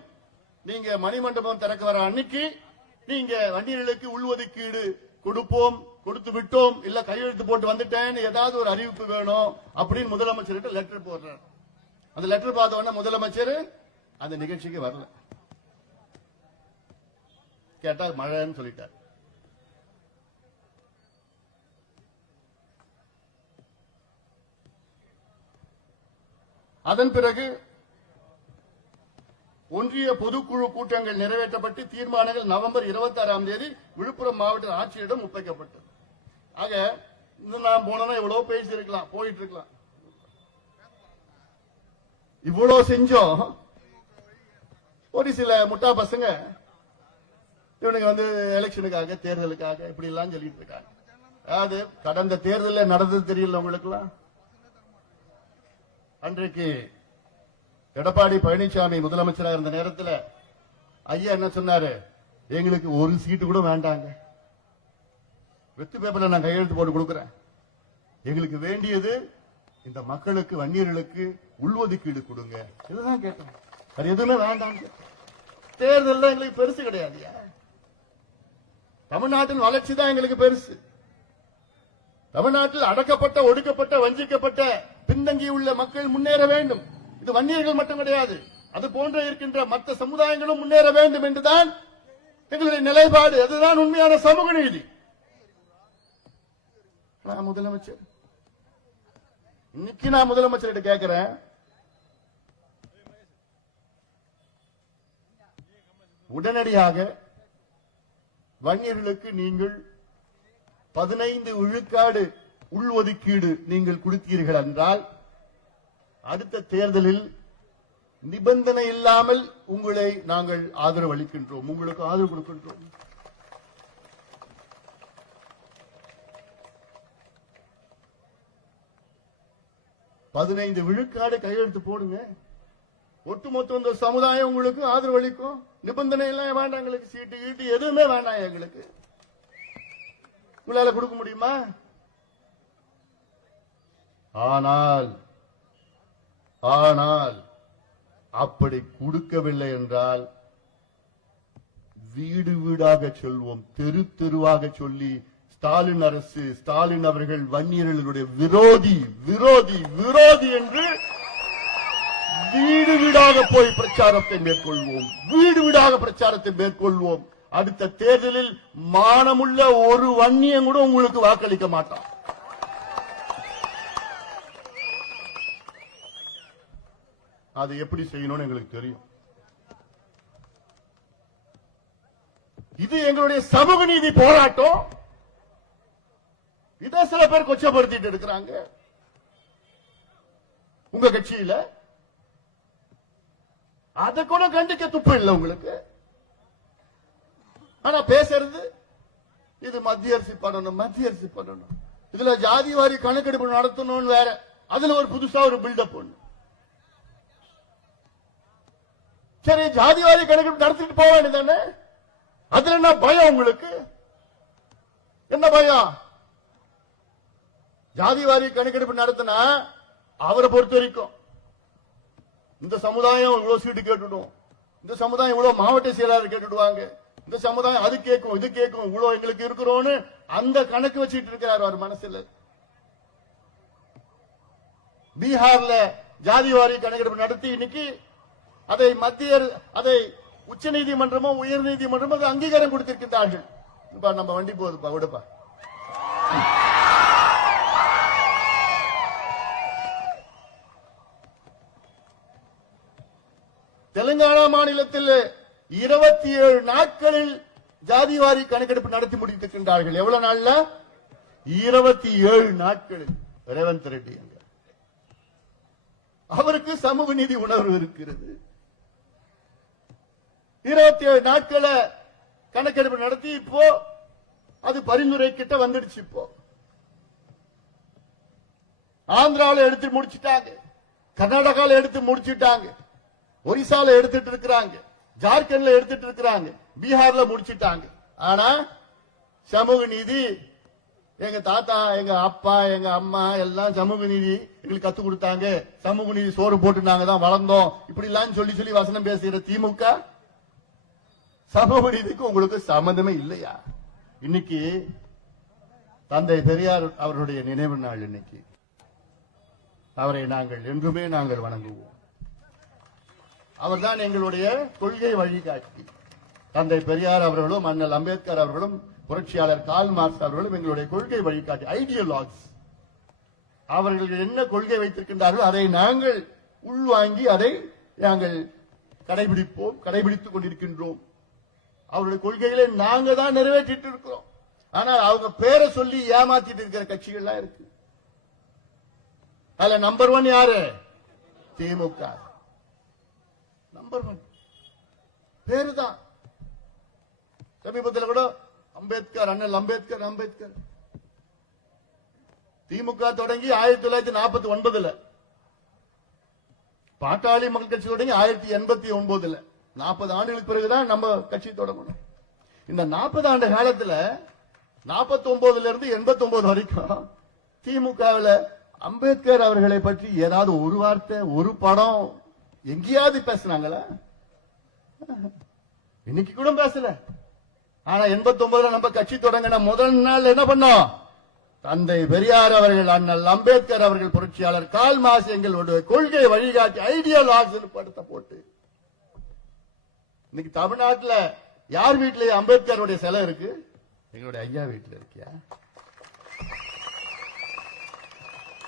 நீங்க மணிமண்டபம் திறக்க வர அன்னைக்கு நீங்க வன்னியர்களுக்கு உள்ஒதுக்கீடு கொடுப்போம், கொடுத்து விட்டோம், இல்ல கையெழுத்து போட்டு வந்துட்டேன்னு ஏதாவது ஒரு அறிவிப்பு வேணும் அப்படின்னு முதலமைச்சர்கிட்ட லெட்டர் போடுறார். அந்த லெட்டர் பார்த்த உடனே முதலமைச்சர் அந்த நிகழ்ச்சிக்கு வரல. கேட்டா மழைன்னு சொல்லிட்டார். அதன் பிறகு ஒன்றிய பொதுக்குழு கூட்டங்கள் நிறைவேற்றப்பட்டு தீர்மானங்கள் நவம்பர் 26ஆம் தேதி விழுப்புரம் மாவட்ட ஆட்சியரிடம் ஒப்படைக்கப்பட்டது. ஆக இன்னும் நான் போனா எவ்வளவு பேசி இருக்கலாம், போயிட்டு இருக்கலாம். இவ்வளவு செஞ்சோம். ஒரு சில முட்டா பசங்க இவனுங்க எலெக்ஷனுக்காக, தேர்தலுக்காக இப்படி எல்லாம் சொல்லிட்டு இருக்காங்க. அதாவது கடந்த தேர்தலில் நடந்தது தெரியல உங்களுக்கு. அன்றைக்கு எடப்பாடி பழனிசாமி முதலமைச்சராக இருந்த நேரத்தில் ஐயா என்ன சொன்னாரு? எங்களுக்கு ஒரு சீட்டு கூட வேண்டாங்க, வெத்து பேப்பர்ல நான் கையெழுத்து போட்டு கொடுக்கிறேன், எங்களுக்கு வேண்டியது இந்த மக்களுக்கு, வன்னியர்களுக்கு உள்ஒதுக்கீடு கொடுங்க, இதுதான் கேட்டோம். அது எதுவுமே வேண்டாம். தேர்தல் எங்களுக்கு பெருசு கிடையாது. தமிழ்நாட்டின் வளர்ச்சி தான் எங்களுக்கு பெருசு. தமிழ்நாட்டில் அடக்கப்பட்ட, ஒடுக்கப்பட்ட, வஞ்சிக்கப்பட்ட, பின்தங்கியுள்ள மக்கள் முன்னேற வேண்டும். இது வன்னியர்கள் மட்டும் கிடையாது, அது போன்ற இருக்கின்ற மற்ற சமுதாயங்களும் முன்னேற வேண்டும் என்றுதான் எங்களுடைய நிலைப்பாடு. அதுதான் உண்மையான சமூக நீதி. முதலமைச்சர் இன்னைக்கு நான் முதலமைச்சர்கிட்ட கேட்கிறேன், உடனடியாக வன்னியர்களுக்கு நீங்கள் 15 விழுக்காடு உள்ஒதுக்கீடு நீங்கள் கொடுத்தீர்கள் என்றால் அடுத்த தேர்தலில் நிபந்தனை இல்லாமல் உங்களை நாங்கள் ஆதரவு அளிக்கின்றோம், உங்களுக்கு ஆதரவு கொடுக்கின்றோம். பதினைந்து விழுக்காடு கையெழுத்து போடுங்க, ஒட்டுமொத்த இந்த சமுதாயம் உங்களுக்கு ஆதரவு அளிக்கும். நிபந்தனை எல்லாம் வேண்டாம், எங்களுக்கு சீட்டு கீட்டு எதுவுமே வேண்டாம், எங்களுக்கு உங்களால கொடுக்க முடியுமா? ஆனால் அப்படி கொடுக்கவில்லை என்றால் வீடு வீடாக சொல்வோம், தெரு தெருவாக சொல்லி ஸ்டாலின் அரசு, ஸ்டாலின் அவர்கள் வன்னியர்களுடைய விரோதி விரோதி விரோதி என்று வீடு வீடாக போய் பிரச்சாரத்தை மேற்கொள்வோம், வீடு வீடாக பிரச்சாரத்தை மேற்கொள்வோம். அடுத்த தேர்தலில் மானமுள்ள ஒரு வன்னியன் கூட உங்களுக்கு வாக்களிக்க மாட்டான். அது எப்படி செய்யணும்னு எங்களுக்கு தெரியும். இது எங்களுடைய சமூக நீதி போராட்டம். இதை சில பேர் கொச்சப்படுத்திட்டு இருக்கிறாங்க உங்க கட்சியில. அதை கூட கண்டிக்க துப்பு இல்லை உங்களுக்கு. ஆனா பேசுறது இது மத்திய அரசு பண்ணணும், மத்திய அரசு பண்ணணும், இதுல ஜாதி வாரி கணக்கெடுப்பு நடத்தணும்னு வேற, அதுல ஒரு புதுசா ஒரு பில்டப் ஒண்ணு. சரி, ஜாதி வாரி கணக்கெடுப்பு நடத்திட்டு போக வேண்டியதானே, அதுல என்ன பயம் உங்களுக்கு? என்ன பயம்? ஜாதி வாரி கணக்கெடுப்பு நடத்தினா அவரை பொறுத்த வரைக்கும் இந்த சமுதாயம் இவ்வளவு சீட்டு கேட்டுடும், இந்த சமுதாயம் இவ்வளவு மாவட்ட செயலாளர் கேட்டுடுவாங்க, இந்த சமுதாயம் அது கேட்கும் இது கேட்கும், இவ்வளவு எங்களுக்கு இருக்கிறோன்னு அந்த கணக்கு வச்சுட்டு இருக்கிறார் அவர் மனசுல. பீகார்ல ஜாதி வாரி கணக்கெடுப்பு நடத்தி இன்னைக்கு அதை மத்திய, அதை உச்ச நீதிமன்றமும் உயர் நீதிமன்றமும் அங்கீகாரம் கொடுத்திருக்கிறார்கள். நம்ம வண்டி போகுதுப்பா, விடுப்பா. தெலுங்கானா மாநிலத்தில் 27 நாட்களில் ஜாதிவாரி கணக்கெடுப்பு நடத்தி முடித்திருக்கின்றார்கள். எவ்வளவு நாள்ல? 27 நாட்களில். ரேவந்த் ரெட்டி அவருக்கு சமூக நீதி உணர்வு இருக்கிறது. 27 நாட்களை கணக்கெடுப்பு நடத்தி இப்போ அது பரிந்துரை கிட்ட வந்துடுச்சு. இப்போ ஆந்திராவில் எடுத்து முடிச்சுட்டாங்க, கர்நாடகாவில் எடுத்து முடிச்சுட்டாங்க, ஒரிசால எடுத்துட்டு இருக்கிறாங்க, ஜார்க்கண்ட்ல எடுத்துட்டு இருக்கிறாங்க, பீகார்ல முடிச்சிட்டாங்க. ஆனா சமூக நீதி எங்க தாத்தா, எங்க அப்பா, எங்க அம்மா எல்லாம் சமூக நீதி எங்களுக்கு கத்து கொடுத்தாங்க, சமூக நீதி சோறு போட்டு நாங்க தான் வளர்ந்தோம், இப்படி எல்லாம் சொல்லி சொல்லி வசனம் பேசுகிற திமுக சமூக நீதிக்கு உங்களுக்கு சம்பந்தமே இல்லையா? இன்னைக்கு தந்தை பெரியார் அவருடைய நினைவு நாள். இன்னைக்கு அவரை நாங்கள் என்றுமே நாங்கள் வணங்குவோம். அவர்தான் எங்களுடைய கொள்கை வழிகாட்டி. தந்தை பெரியார் அவர்களும் அண்ணல் அம்பேத்கர் அவர்களும் புரட்சியாளர் கார்ல் மார்க்ஸ் அவர்களும் எங்களுடைய கொள்கை வழிகாட்டி, ஐடியாலஜிஸ். அவர்கள் என்ன கொள்கை வைத்திருக்கின்றார்களோ அதை நாங்கள் உள்வாங்கி அதை நாங்கள் கடைபிடிப்போம், கடைபிடித்துக் கொண்டிருக்கின்றோம். அவருடைய கொள்கைகளை நாங்க தான் நிறைவேற்றிட்டு இருக்கிறோம். ஆனால் அவங்க பேரை சொல்லி ஏமாத்திட்டு இருக்கிற கட்சிகள்லாம் இருக்கு. அதுல நம்பர் 1 யாரு? திமுக. நம்பர் 1 பேரு தான். சமீபத்தில் கூட அம்பேத்கர், அண்ணல் அம்பேத்கர், அம்பேத்கர் திமுக தொடங்கி 1949, பாட்டாளி மக்கள் கட்சி தொடங்கி 1989, 40 ஆண்டுகளுக்கு பிறகுதான் நம்ம கட்சி தொடங்கணும். இந்த 40 ஆண்டு காலத்துல 49 இருந்து 89 வரைக்கும் திமுகவில் அம்பேத்கர் அவர்களை பற்றி ஏதாவது ஒரு வார்த்தை, ஒரு படம் எங்கேயாவது பேசினாங்களா? இன்னைக்கு கூட பேசல. ஆனா 89 நம்ம கட்சி தொடங்கின முதல் நாள் என்ன பண்ணோம்? தந்தை பெரியார் அவர்கள், அண்ணல் அம்பேத்கர் அவர்கள், புரட்சியாளர் கார்ல் மார்க்ஸ் எங்களுடைய கொள்கை வழிகாட்டி ஐடியாலஜி படத்தை போட்டு இன்னைக்கு தமிழ்நாட்டில் யார் வீட்டிலேயே அம்பேத்கருடைய சிலை இருக்கு? எங்களுடைய ஐயா வீட்டில் இருக்கியா?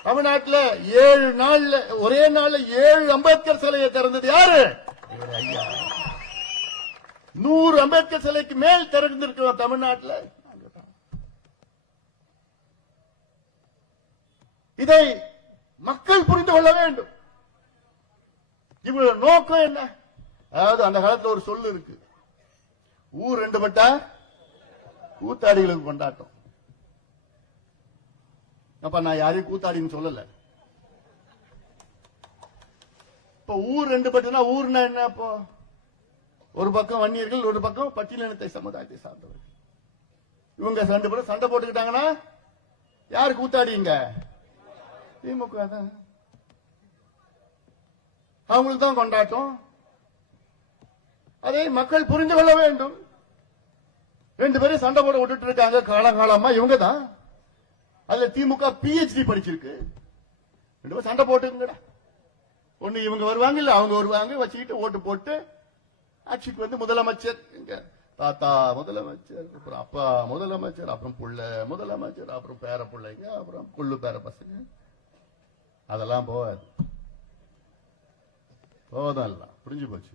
தமிழ்நாட்டில் 7 நாள்ல ஒரே நாள்ல 7 அம்பேத்கர் சிலையை திறந்தது யாரு? எங்களுடைய ஐயா. 100 அம்பேத்கர் சிலைக்கு மேல் திறந்திருக்கிறோம் தமிழ்நாட்டில். இதை மக்கள் புரிந்து கொள்ள வேண்டும். இவங்களோட நோக்கம் என்ன? அதாவது அந்த காலத்தில் ஒரு சொல்லு இருக்கு, ஊர் 2 பட்டா கூத்தாடிகளுக்கு கொண்டாட்டம். அப்ப நான் யாரையும் கூத்தாடின்னு சொல்லல. இப்ப ஊர் 2 பட்டுனா ஊர்னா என்ன? அப்போ ஒரு பக்கம் வன்னியர்கள், ஒரு பக்கம் பட்டியலினத்தை சமுதாயத்தை சார்ந்தவர்கள். இவங்க 2 பேரும் சண்டை போட்டுக்கிட்டாங்கன்னா யாரு கூத்தாடிங்க? திமுக தான். அவங்களுக்கு தான் கொண்டாட்டம். அதை மக்கள் புரிந்து கொள்ள வேண்டும். 2 பேரும் சண்டை போட விட்டுட்டு இருக்காங்க காலகாலமா. இவங்க தான். அதுல திமுக PhD படிச்சிருக்கு. 2 பேரும் சண்டை போட்டுங்கடா. ஒண்ணு இவங்க வருவாங்க, இல்ல அவங்க வருவாங்க, வச்சுக்கிட்டு ஓட்டு போட்டு ஆட்சிக்கு வந்து முதலமைச்சர், எங்க தாத்தா முதலமைச்சர், அப்புறம் அப்பா முதலமைச்சர், அப்புறம் புள்ள முதலமைச்சர், அப்புறம் பேர பிள்ளைங்க, அப்புறம் புள்ளு பேர பசங்க. அதெல்லாம் போகாது. போவதெல்லாம் புரிஞ்சு போச்சு.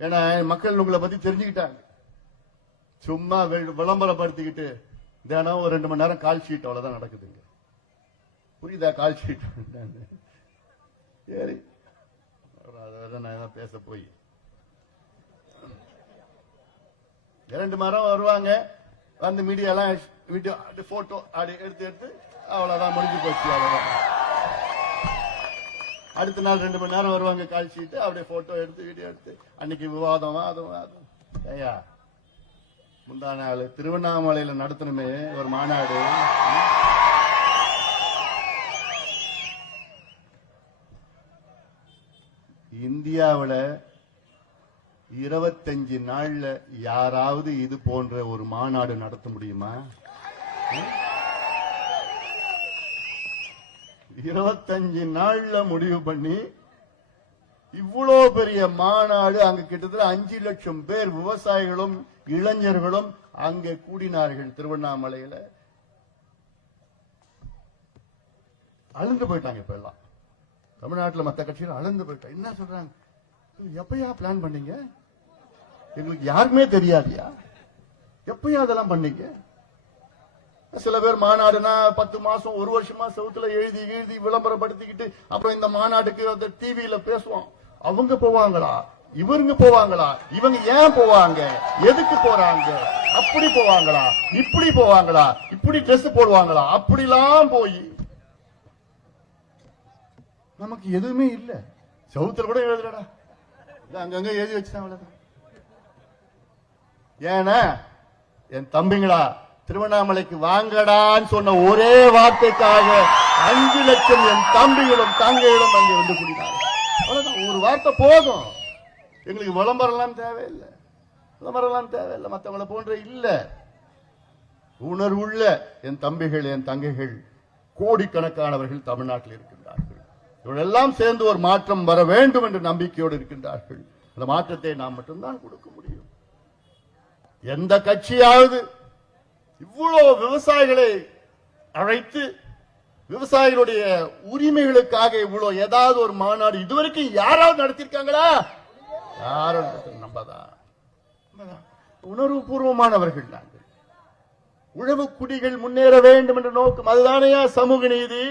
ஏன்னா மக்கள் உங்களை பத்தி தெரிஞ்சுக்கிட்டாங்க. சும்மா விளம்பரப்படுத்திக்கிட்டு தினம் ஒரு 2 மணி நேரம் கால் ஷீட் அவ்வளவுதான் நடக்குதுங்க. புரியுதா? கால் ஷீட் சரி, நான் பேச போய் 2 மணி நேரம் வருவாங்க, வந்து மீடியாலாம் வீடியோ போட்டோ எடுத்து அவ்வளவுதான், முடிஞ்சு போச்சு. அவ்வளவுதான். அடுத்த நாள் 2 மணி நேரம் வருவாங்க, கால் ஷீட், அப்படியே போட்டோ எடுத்து வீடியோ எடுத்து அன்னைக்கு விவாதம். ஐயா, முந்தா நாள் திருவண்ணாமலையில நடத்தணுமே ஒரு மாநாடு. இந்தியாவில் 25 நாள்ல யாராவது இது போன்ற ஒரு மாநாடு நடத்த முடியுமா? 25 நாள்ல முடிவு பண்ணி இவ்வளவு பெரிய மாநாடு அங்க கிட்டத்தட்ட 5 லட்சம் பேர் விவசாயிகளும் இளைஞர்களும் அங்கே கூடினார்கள். திருவண்ணாமலையில அழுந்து போயிட்டாங்க. இப்ப எல்லாம் தமிழ்நாட்டில் மற்ற கட்சிகள் அழுந்து போயிட்டாங்க. என்ன சொல்றாங்க? எப்பயா பிளான் பண்ணீங்க? எங்களுக்கு யாருமே தெரியாதியா? எப்பயா அதெல்லாம் பண்ணீங்க? சில பேர் மாநாடுனா 10 மாசம் 1 வருஷமா செவுத்துல எழுதி விளம்பரப்படுத்திக்கிட்டு அப்புறம் இந்த மாநாட்டுக்கு டிவியில பேசுவோம். அவங்க போவாங்களா? இவங்க போவாங்களா? இவங்க ஏன் போவாங்க? எதுக்கு போறாங்க? அப்படி போவாங்களா? இப்படி போவாங்களா? இப்படி ட்ரெஸ் போடுவாங்களா? அப்படிலாம் போய் நமக்கு எதுவுமே இல்ல. செவுத்துல கூட எழுதுறடா, அங்கங்க எழுதி வச்சுட்டாங்க. ஏன்னா என் தம்பிங்களா, திருவண்ணாமலைக்கு வாங்கடான்னு சொன்ன ஒரே வார்த்தைக்காக 5 லட்சம் என் தம்பிகளும் தங்கைகளும் அங்கே வந்து கூடினார்கள். அவ்வளவுதான், ஒரு வார்த்தை போதும். எங்களுக்கு விளம்பரம்லாம் தேவையில்லை, மற்றவங்களை போன்ற இல்ல. உணர்வுள்ள என் தம்பிகள் என் தங்கைகள் கோடிக்கணக்கானவர்கள் தமிழ்நாட்டில் இருக்கின்றார்கள். இவரெல்லாம் சேர்ந்து ஒரு மாற்றம் வர வேண்டும் என்ற நம்பிக்கையோடு இருக்கின்றார்கள். அந்த மாற்றத்தை நாம் மட்டும்தான் கொடுக்க முடியும். எந்த கட்சியாவது இவ்வளவு விவசாயிகளை அழைத்து விவசாயிகளுடைய உரிமைகளுக்காக இவ்வளவு ஏதாவது ஒரு மாநாடு இதுவரைக்கும் யாராவது நடத்திருக்காங்களா? யாரும் நம்பதான். உணர்வு பூர்வமானவர்கள் நாங்கள். உழவு குடிகள் முன்னேற வேண்டும் என்ற நோக்கம் அதுதானே சமூக நீதி.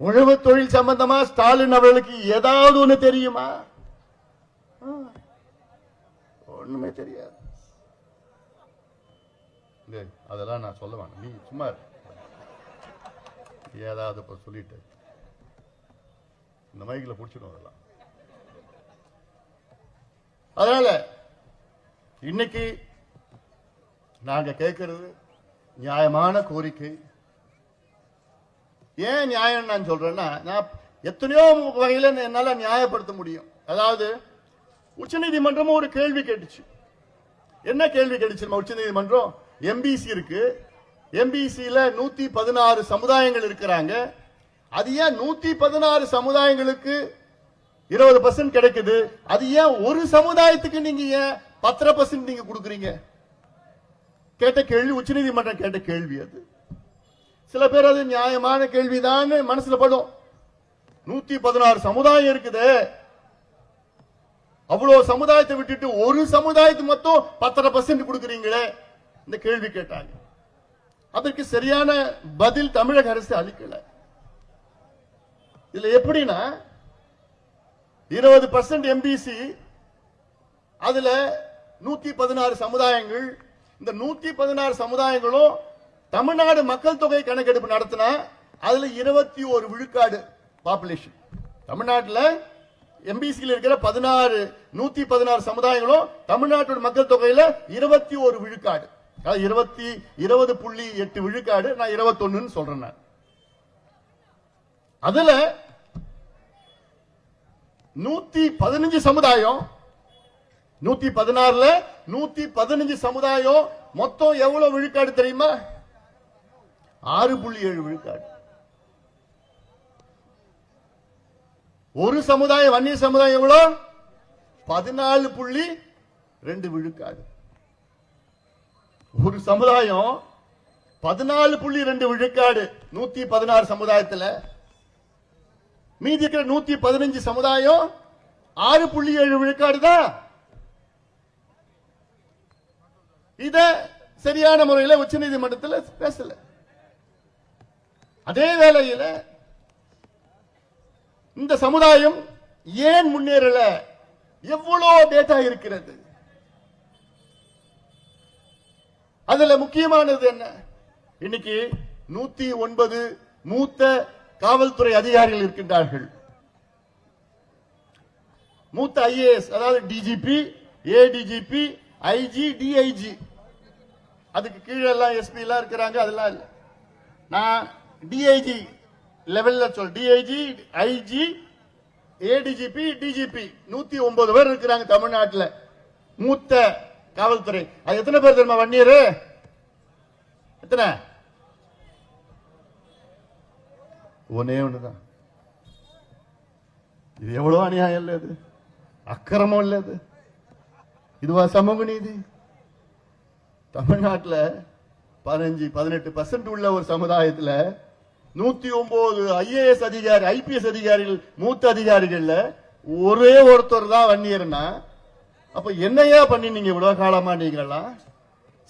உழவு தொழில் சம்பந்தமா ஸ்டாலின் அவர்களுக்கு ஏதாவது ஒண்ணு தெரியுமா? ஒண்ணுமே தெரியாது. அதெல்லாம் நான் சொல்ல வேண்டாம், நீ சும்மா ஏதாவது சொல்லிட்டு இந்த மைக்கில் புடிச்சிடும் அதெல்லாம். அதனால இன்னைக்கு நாங்க கேட்கிறது நியாயமான கோரிக்கை. ஏன் நியாயம் நான் சொல்றேன்னா, நான் எத்தனையோ வகையில என்னால நியாயப்படுத்த முடியும். அதாவது உச்சநீதிமன்றமும் ஒரு கேள்வி கேட்டுச்சு. என்ன கேள்வி கேட்டுச்சு உச்சநீதிமன்றம்? எம்பிசி இருக்கு, எம்பிசியில 116 சமுதாயங்கள் இருக்கிறாங்க. அது ஏன் 116 சமுதாயங்களுக்கு 20% கிடைக்குது? அது ஏன் ஒரு சமுதாயத்துக்கு நீங்க ஏன் 10% நீங்க கொடுக்குறீங்க? கேட்ட கேள்வி, உச்சநீதிமன்றம் கேட்ட கேள்வி. அது சில பேர் அது நியாயமான கேள்விதான் மனசுல படும். 116 சமுதாயம் இருக்குது, அவ்வளவு சமுதாயத்தை விட்டுட்டு ஒரு சமுதாயத்துக்கு மட்டும் 10% கொடுக்குறீங்களே, இந்த கேள்வி கேட்டாங்க. அதற்கு சரியான பதில் தமிழக அரசு அளிக்கல. இதுல எப்படின்னா 20% எம்பிசி, அதுல 116 சமுதாயங்கள். இந்த 116 சமுதாயங்களும் தமிழ்நாடு மக்கள் தொகை கணக்கெடுப்பு நடத்தினா அதுல 21 விழுக்காடு பாப்புலேஷன். தமிழ்நாட்டில் எம்பிசியில் இருக்கிற 116 சமுதாயங்களும் தமிழ்நாட்டோட மக்கள் தொகையில 21 விழுக்காடு, 20.8 விழுக்காடு. நான் 21 சொல்றேன். அதுல 115 சமுதாயம், 116ல 115 சமுதாயம் மொத்தம் எவ்வளவு விழுக்காடு தெரியுமா? 6.7 விழுக்காடு. ஒரு சமுதாயம், வன்னிய சமுதாயம் எவ்வளவு? 14.2 விழுக்காடு. ஒரு சமுதாயம் 14.2 விழுக்காடு 116 சமுதாயத்தில். மீதி இருக்கிற 115 சமுதாயம் 6.7 விழுக்காடு தான். இத சரியான முறையில் உச்சநீதிமன்றத்தில் பேசல. அதே வேளையில் இந்த சமுதாயம் ஏன் முன்னேறல? எவ்வளவு டேட்டா இருக்கிறது. அதுல முக்கியமானது என்ன? இன்னைக்கு 109 மூத்த காவல்துறை அதிகாரிகள் இருக்கின்றார்கள். மூத்த ஐஏஎஸ், அதாவது டிஜிபி, ஏடிஜிபி, ஐஜி, டிஐஜி, அதுக்கு கீழே எல்லாம் எஸ்பி எல்லாம் இருக்கிறாங்க. அதெல்லாம் இல்ல, நான் டிஐஜி லெவல்ல சொல். டிஐஜி, ஐஜி, ஏடிஜிபி, டிஜிபி 109 பேர் இருக்கிறாங்க தமிழ்நாட்டில் மூத்த காவல்துறை. அது எத்தனை பேர் தெரியுமா? வன்னியர் எத்தனை? ஒன்னே ஒண்ணுதான். இது எவ்வளவு அநியாயம் இல்ல, இது அக்கிரமம் இல்ல, இது இதுவா சமூக நீதி? தமிழ்நாட்டில் 15-18% உள்ள ஒரு சமுதாயத்தில் 109 IAS அதிகாரி, IPS அதிகாரிகள், மூத்த அதிகாரிகள்ல ஒரே ஒருத்தர் தான் வன்னியர்னா, அப்ப என்னையா பண்ணி நீங்க இவ்வளவு காலமா நீங்களா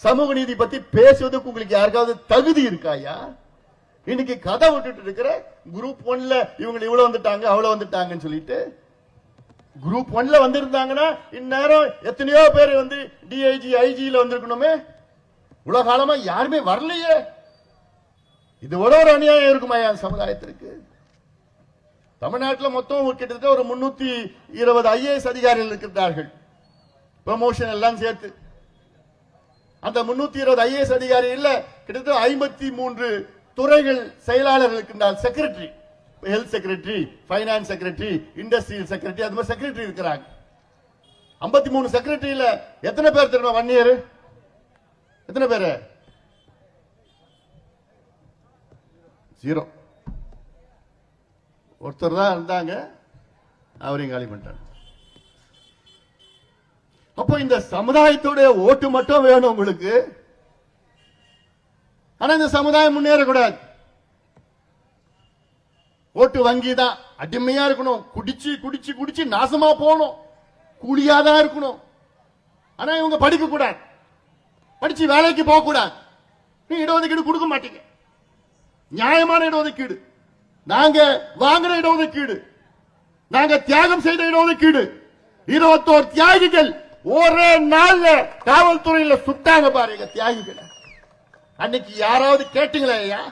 சமூக நீதி பத்தி பேசுவதற்கு உங்களுக்கு யாருக்காவது தகுதி இருக்காயா? இன்னைக்கு கதை விட்டுட்டு இருக்கிற குரூப் 1ல இவங்க இவ்வளவு வந்துட்டாங்க அவ்வளவு வந்துட்டாங்கன்னு சொல்லிட்டு, குரூப் 1ல வந்திருந்தாங்கன்னா இந்நேரம் எத்தனையோ பேர் வந்து DIG IG-ல வந்திருக்கணுமே. இவ்வளவு காலமா யாருமே வரலையே. இது ஒரு அநியாயம் இருக்குமா என் சமுதாயத்திற்கு? தமிழ்நாட்டில் மொத்தம் கிட்டத்தட்ட ஒரு 320 IAS அதிகாரிகள் இருக்கிறார்கள், ப்ரமோஷன் எல்லாம் சேர்த்து. அந்த 320 IAS அதிகாரிகள் கிட்டத்தட்ட 53 துறைகள் செயலாளர்கள் இருக்கின்றார். Secretary, health secretary, finance secretary, industrial secretary, அது மாதிரி செக்ரட்டரி இருக்கிறாங்க. 53 செக்ரட்டரியில எத்தனை பேர் தெரியுமா வன்னியர்? எத்தனை பேரு? 0. ஒருத்தர் தான் இருந்தாங்க, அவரையும் காலி பண்ணிட்டாங்க. அப்போ இந்த சமுதாயத்துடைய ஓட்டு மட்டும் வேணும் உங்களுக்கு. ஆனா இந்த சமுதாயம் முன்னேறக்கூடாது. ஓட்டு வங்கி தான் அடிமையா இருக்கணும், குடிச்சு குடிச்சு குடிச்சு நாசமா போகணும், கூலியாதான் இருக்கணும். ஆனா இவங்க படிக்க கூடாது, படிச்சு வேலைக்கு போக கூடாது. நீ இடஒதுக்கீடு கொடுக்க மாட்டீங்க. நியாயமான இடஒதுக்கீடு, நாங்க வாங்குற இடஒதுக்கீடு, நாங்க தியாகம் செய்த இடஒதுக்கீடு. 21 தியாகிகள் ஒரே நாள்ல காவல்துறையில சுட்டாங்க பாருங்க தியாகிகளை. அன்னைக்கு யாராவது கேட்டீங்களா? ஐயா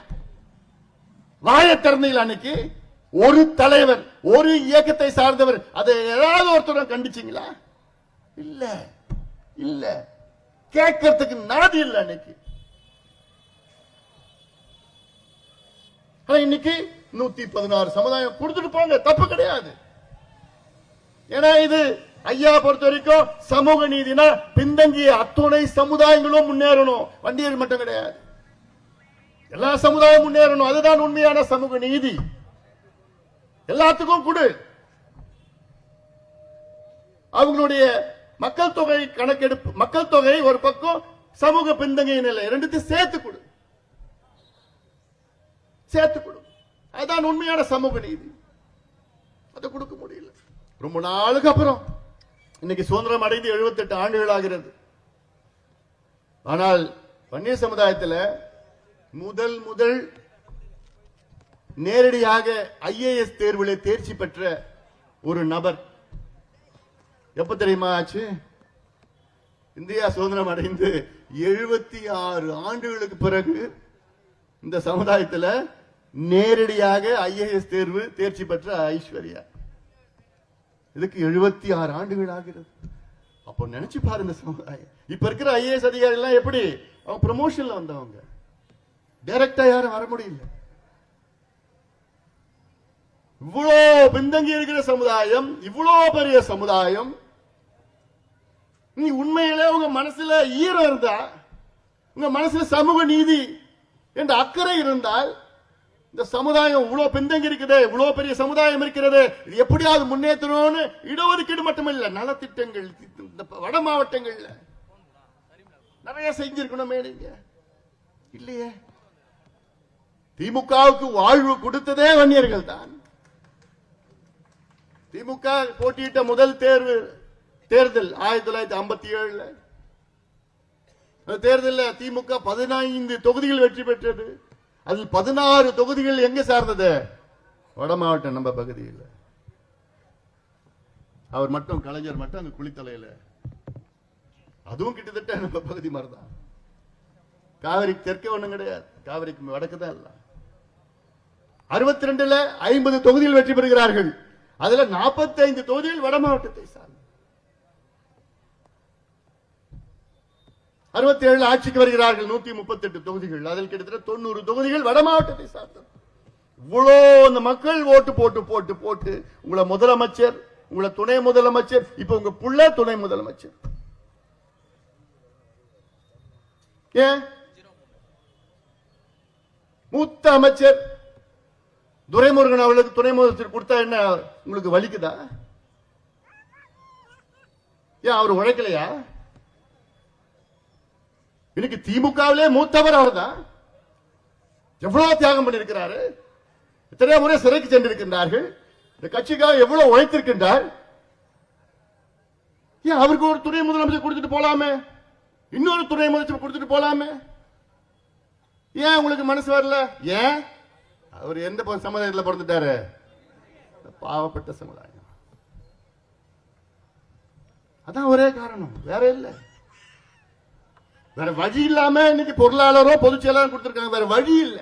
வாய திறந்தீங்களா? அன்னைக்கு ஒரு தலைவர், ஒரு இயக்கத்தை சார்ந்தவர் அதை ஏதாவது ஒருத்தர் கண்டிச்சீங்களா? இல்ல இல்ல, கேட்கறதுக்கு நாதி இல்ல அன்னைக்கு. இன்னைக்கு 116 சமுதாயம் கொடுத்துட்டு போங்க, தப்பு கிடையாது. ஏன்னா இது ஐயா பொறுத்த வரைக்கும் சமூக நீதினா பின்தங்கிய அத்துணை சமுதாயங்களும் முன்னேறணும், வண்டியர் மட்டும் கிடையாது, எல்லா சமுதாயம் முன்னேறணும். அதுதான் உண்மையான சமூக நீதி. எல்லாத்துக்கும் கொடு. அவங்களுடைய மக்கள் தொகை கணக்கெடுப்பு, மக்கள் தொகை ஒரு பக்கம், சமூக பின்தங்கிய நிலை, ரெண்டுத்தையும் சேர்த்து கொடு, சேர்த்து கொடு. அதுதான் உண்மையான சமூக நீதி. அதை கொடுக்க முடியல. ரொம்ப நாளுக்கு அப்புறம் இன்னைக்கு சுதந்திரம் அடைந்து 78 ஆண்டுகள் ஆகிறது. ஆனால் வன்னியர் சமுதாயத்தில் முதல் நேரடியாக IAS தேர்வில் தேர்ச்சி பெற்ற ஒரு நபர் எப்ப தெரியுமா ஆச்சு? இந்தியா சுதந்திரம் அடைந்து 76 ஆண்டுகளுக்கு பிறகு இந்த சமுதாயத்தில் நேரடியாக IAS தேர்வு தேர்ச்சி பெற்ற ஐஸ்வர்யா. இதுக்கு 76 ஆண்டுகள் ஆகிறது. அப்போ நினைச்சு பாரு இந்த சமுதாயம். இப்ப இருக்கிற IAS அதிகாரி எல்லாம் எப்படி? அவங்க ப்ரமோஷன்ல வந்தவங்க, டைரக்டா யாரும் வர முடியல. இவ்வளோ பின்தங்கி இருக்கிற சமுதாயம், இவ்வளோ பெரிய சமுதாயம். நீ உண்மையிலே உங்க மனசுல ஈரம் இருந்தா, உங்க மனசுல சமூக நீதி என்ற அக்கறை இருந்தால், இந்த சமுதாயம் இவ்வளவு பின்தங்கி இருக்குது, இவ்வளவு பெரிய சமுதாயம் இருக்கிறது, இது எப்படியாவது முன்னேற்றணும்னு இடஒதுக்கீடு மட்டுமில்ல, நலத்திட்டங்கள் இந்த வட மாவட்டங்கள்ல நிறைய செஞ்சிருக்கணுமே. நீங்க இல்லையே. திமுகவுக்கு வாழ்வு கொடுத்ததே வன்னியர்கள் தான். திமுக போட்டியிட்ட முதல் தேர்தல் 1957 தேர்தலில் திமுக 15 தொகுதிகள் வெற்றி பெற்றது. அதில் 16 தொகுதிகள் எங்க சார்ந்தது? வட மாவட்டம், நம்ம பகுதியில். அவர் மட்டும், கலைஞர் மட்டும் அந்த குளித்தலையில, அதுவும் கிட்டத்தட்ட நம்ம பகுதி மாதிரிதான். காவிரி தெற்கே ஒண்ணும் கிடையாது, காவிரிக்கு வடக்கு தான் இல்ல. 62ல 50 தொகுதிகள் வெற்றி பெறுகிறார்கள். அதுல 45 தொகுதிகள் வட மாவட்டத்தை சார்ந்த. 67 ஆட்சிக்கு வருகிறார்கள், 138 தொகுதிகள். அதில் கிட்டத்தட்ட 90 தொகுதிகள் வட மாவட்டத்தை சார்ந்தது. இவ்வளோ இந்த மக்கள் ஓட்டு போட்டு போட்டு போட்டு உங்களை முதலமைச்சர், உங்களை துணை முதலமைச்சர், இப்ப உங்க புள்ள துணை முதலமைச்சர். ஏன் மூத்த அமைச்சர் துரைமுருகன் அவர்களுக்கு துணை முதலமைச்சர் கொடுத்தா என்ன உங்களுக்கு வலிக்குதா? ஏன் அவர் உழைக்கலையா? இன்னைக்கு திமுகவிலே மூத்தவர் அவர் தான். எவ்வளவு தியாகம் பண்ணிருக்கிறாரு, எத்தனை முறை சிறைக்கு சென்றிருக்கின்றார்கள், இந்த கட்சிக்காக எவ்வளவு உழைத்திருக்கின்றார். ஏன் அவருக்கு ஒரு துணை முதலமைச்சர் கொடுத்துட்டு போலாமே, இன்னொரு துணை முதலமைச்சர் கொடுத்துட்டு போலாமே? ஏன் உங்களுக்கு மனசு வரல? ஏன் அவர் எந்த சமுதாயத்தில் பிறந்துட்டாரு? பாவப்பட்ட சமுதாயம். அதான் ஒரே காரணம், வேற இல்ல. வேற வழி இல்லாம இன்னைக்கு பொருளாளரோ பொதுச் செயலாளரும் கொடுத்திருக்காங்க. வேற வழி இல்ல.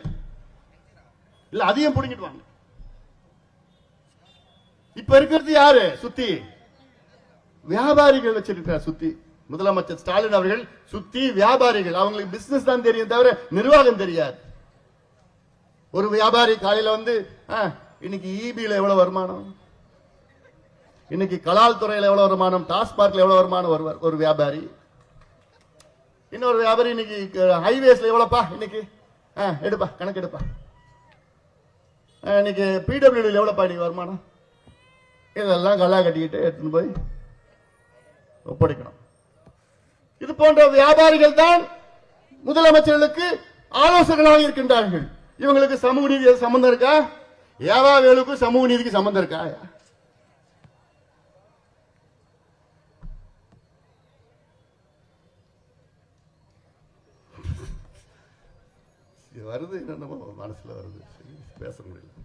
இல்ல அதையும் புடிங்கிட்டு வாங்க. இப்ப இருக்கிறது யாரு? சுத்தி வியாபாரிகள் வச்சிருக்கார். சுத்தி முதலமைச்சர் ஸ்டாலின் அவர்கள் சுத்தி வியாபாரிகள். அவங்களுக்கு பிசினஸ் தான் தெரியும் தவிர நிர்வாகம் தெரியாது. ஒரு வியாபாரி காலையில வந்து இன்னைக்கு ஈபில எவ்வளவு வருமானம், இன்னைக்கு கலால் துறையில எவ்வளவு வருமானம், டாஸ்மார்க்ல எவ்வளவு வருமானம் வருவார் ஒரு வியாபாரி. இன்னொரு வியாபாரி இன்னைக்கு ஹைவேஸ்ல எவ்வளவுப்பா இன்னைக்கு எடுப்பா கணக்கு எடுப்பா. இன்னைக்கு பிடபிள்யூ எவ்வளவுப்பா இன்னைக்கு வருமானம், இதெல்லாம் கல்லா கட்டிக்கிட்டு எடுத்துன்னு போய் ஒப்படைக்கணும். இது போன்ற வியாபாரிகள் தான் முதலமைச்சர்களுக்கு ஆலோசகர்களாக இருக்கின்றார்கள். இவங்களுக்கு சமூக நீதி சம்பந்தம் இருக்கா? ஏவாவேலுக்கும் சமூக நீதிக்கு சம்பந்தம் இருக்கா? வருது என்னமோ மனசுல வருது, பேச முடியல.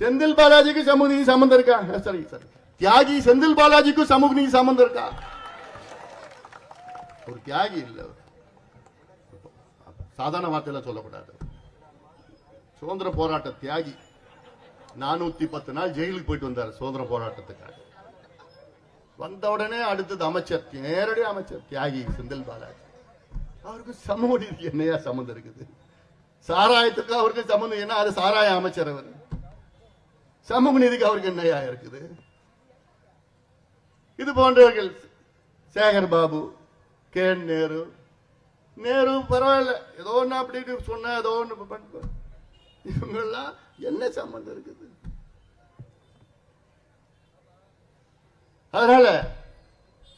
செந்தில் பாலாஜிக்கு சமூக நீதி சம்பந்தம் இருக்கா? சரி சரி, தியாகி செந்தில் பாலாஜிக்கும் சமூக நீதி சம்பந்தம் இருக்கா? ஒரு தியாகி இல்ல, சாதாரண வார்த்தையில சொல்லக்கூடாது. சுதந்திர போராட்ட தியாகி. 410 நாள் ஜெயிலுக்கு போயிட்டு வந்தார் சுதந்திர போராட்டத்துக்காக. வந்த உடனே அடுத்தது அமைச்சர், நேரடி அமைச்சர் தியாகி செந்தில் பாலாஜி. அவருக்கு சமூக நீதி என்னையா சம்பந்தம் இருக்குது? சாராயத்துக்கு அவருக்கு சம்பந்தம் என்ன? அது சாராய அமைச்சர். அவர் சமூக நீதிக்கு அவருக்கு என்னையா இருக்குது? இது போன்றவர்கள் சேகர் பாபு, கே நேரு. நேரு பரவாயில்ல, ஏதோ ஒண்ணு அப்படி சொன்ன, ஏதோ ஒண்ணு. இவங்கெல்லாம் என்ன சம்பந்தம் இருக்குது? அதனால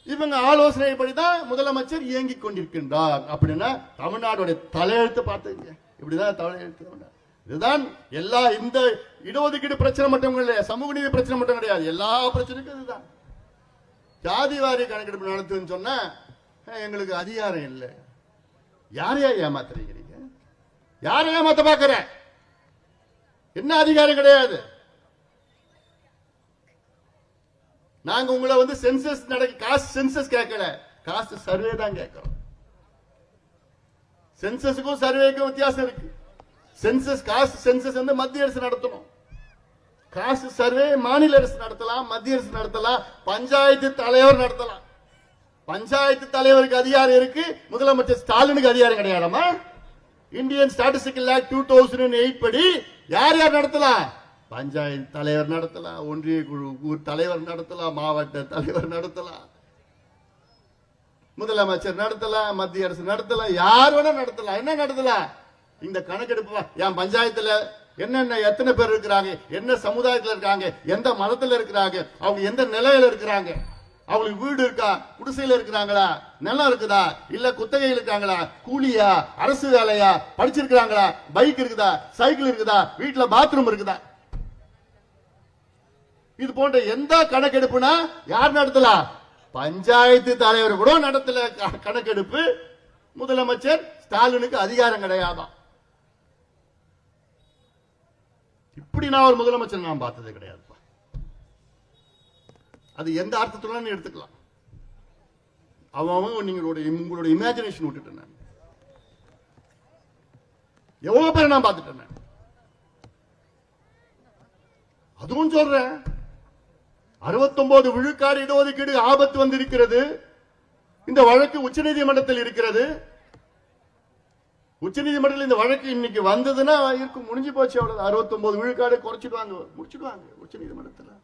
இவங்க ஆலோசனைப்படிதான் முதலமைச்சர் இயங்கிக் கொண்டிருக்கின்றார். அப்படின்னா தமிழ்நாடுடைய தலையெழுத்து பார்த்துங்க, இப்படிதான் தலையெழுத்து. இதுதான் எல்லா இந்த இடஒதுக்கீடு பிரச்சனை மட்டும் இல்லையா, சமூக நீதி பிரச்சனை மட்டும் கிடையாது, எல்லா பிரச்சனைக்கும் இதுதான். ஜாதிவாரி கணக்கெடுப்பு நடத்துன்னு சொன்னா எங்களுக்கு அதிகாரம் இல்லை. யாரையா ஏமாத்துறீங்க நீங்க? யாரை ஏமாத்த பாக்குற? என்ன அதிகாரம் கிடையாது. நாங்க உங்களை வந்து சென்சஸ் காஸ்ட் சென்சஸ் கேட்கல, காஸ்ட் சர்வே தான் கேட்கிறோம். சென்சஸுக்கும் சர்வேக்கும் வித்தியாசம் இருக்கு. சென்சஸ் காஸ்ட் சென்சஸ் வந்து மத்திய அரசு நடத்தணும். காஸ்ட் சர்வே மாநில அரசு நடத்தலாம், மத்திய அரசு நடத்தலாம், பஞ்சாயத்து தலைவர் நடத்தலாம். பஞ்சாயத்து தலைவருக்கு அதிகாரம் இருக்கு, முதலமைச்சர் ஸ்டாலினுக்கு அதிகாரம் கிடையாதுமா. இந்தியன் ஸ்டாட்டிஸ்டிக்கல் ஆக்ட் 2008 படி யார் யார் நடத்தலாம்? பஞ்சாயத்து தலைவர் நடத்தலாம், ஒன்றிய குழு ஊர் தலைவர் நடத்தலாம், மாவட்ட தலைவர் நடத்தலாம், முதலமைச்சர் நடத்தலாம், மத்திய அரசு நடத்தலாம், யார் வேணா நடத்தலாம். என்ன நடத்தலாம்? இந்த கணக்கெடுப்பு என் பஞ்சாயத்துல என்னென்ன எத்தனை பேர் இருக்கிறாங்க, என்ன சமுதாயத்தில் இருக்காங்க, எந்த மதத்தில் இருக்கிறாங்க, அவங்க எந்த நிலையில இருக்கிறாங்க, அவங்களுக்கு வீடு இருக்கா, குடிசையில இருக்கிறாங்களா, நிலம் இருக்குதா, இல்ல குத்தகையில் இருக்காங்களா, கூலியா, அரசு வேலையா, படிச்சிருக்கிறாங்களா, பைக் இருக்குதா, சைக்கிள் இருக்குதா, வீட்டுல பாத்ரூம் இருக்குதா, இது போன்ற எந்த கணக்கெடுப்புனா யார் நடத்தலாம்? பஞ்சாயத்து தலைவர் கூட நடத்தல கணக்கெடுப்பு. முதலமைச்சர் ஸ்டாலினுக்கு அதிகாரம் கிடையாதான். இப்படி நான் ஒரு முதலமைச்சர் நான் பார்த்ததே கிடையாது. அது எந்த அர்த்தத்துல எடுத்துக்கலாம். அவன் உங்களோட இமேஜினேஷன் விட்டுட்டு நான் எவ்வளவு பேர் நான் பார்த்துட்டேன். அதுவும் சொல்றேன், 69 விழுக்காடு இடஒதுக்கீடு ஆபத்து வந்திருக்கிறது. இந்த வழக்கு உச்சநீதிமன்றத்தில் இருக்கிறது. உச்சநீதிமன்றத்தில் இந்த வழக்கு இன்னைக்கு வந்ததுன்னா இருக்கும், முடிஞ்சு போச்சு. அவ்வளவு 69 விழுக்காடு குறைச்சிடுவாங்க, முடிச்சிடுவாங்க உச்சநீதிமன்றத்தில்.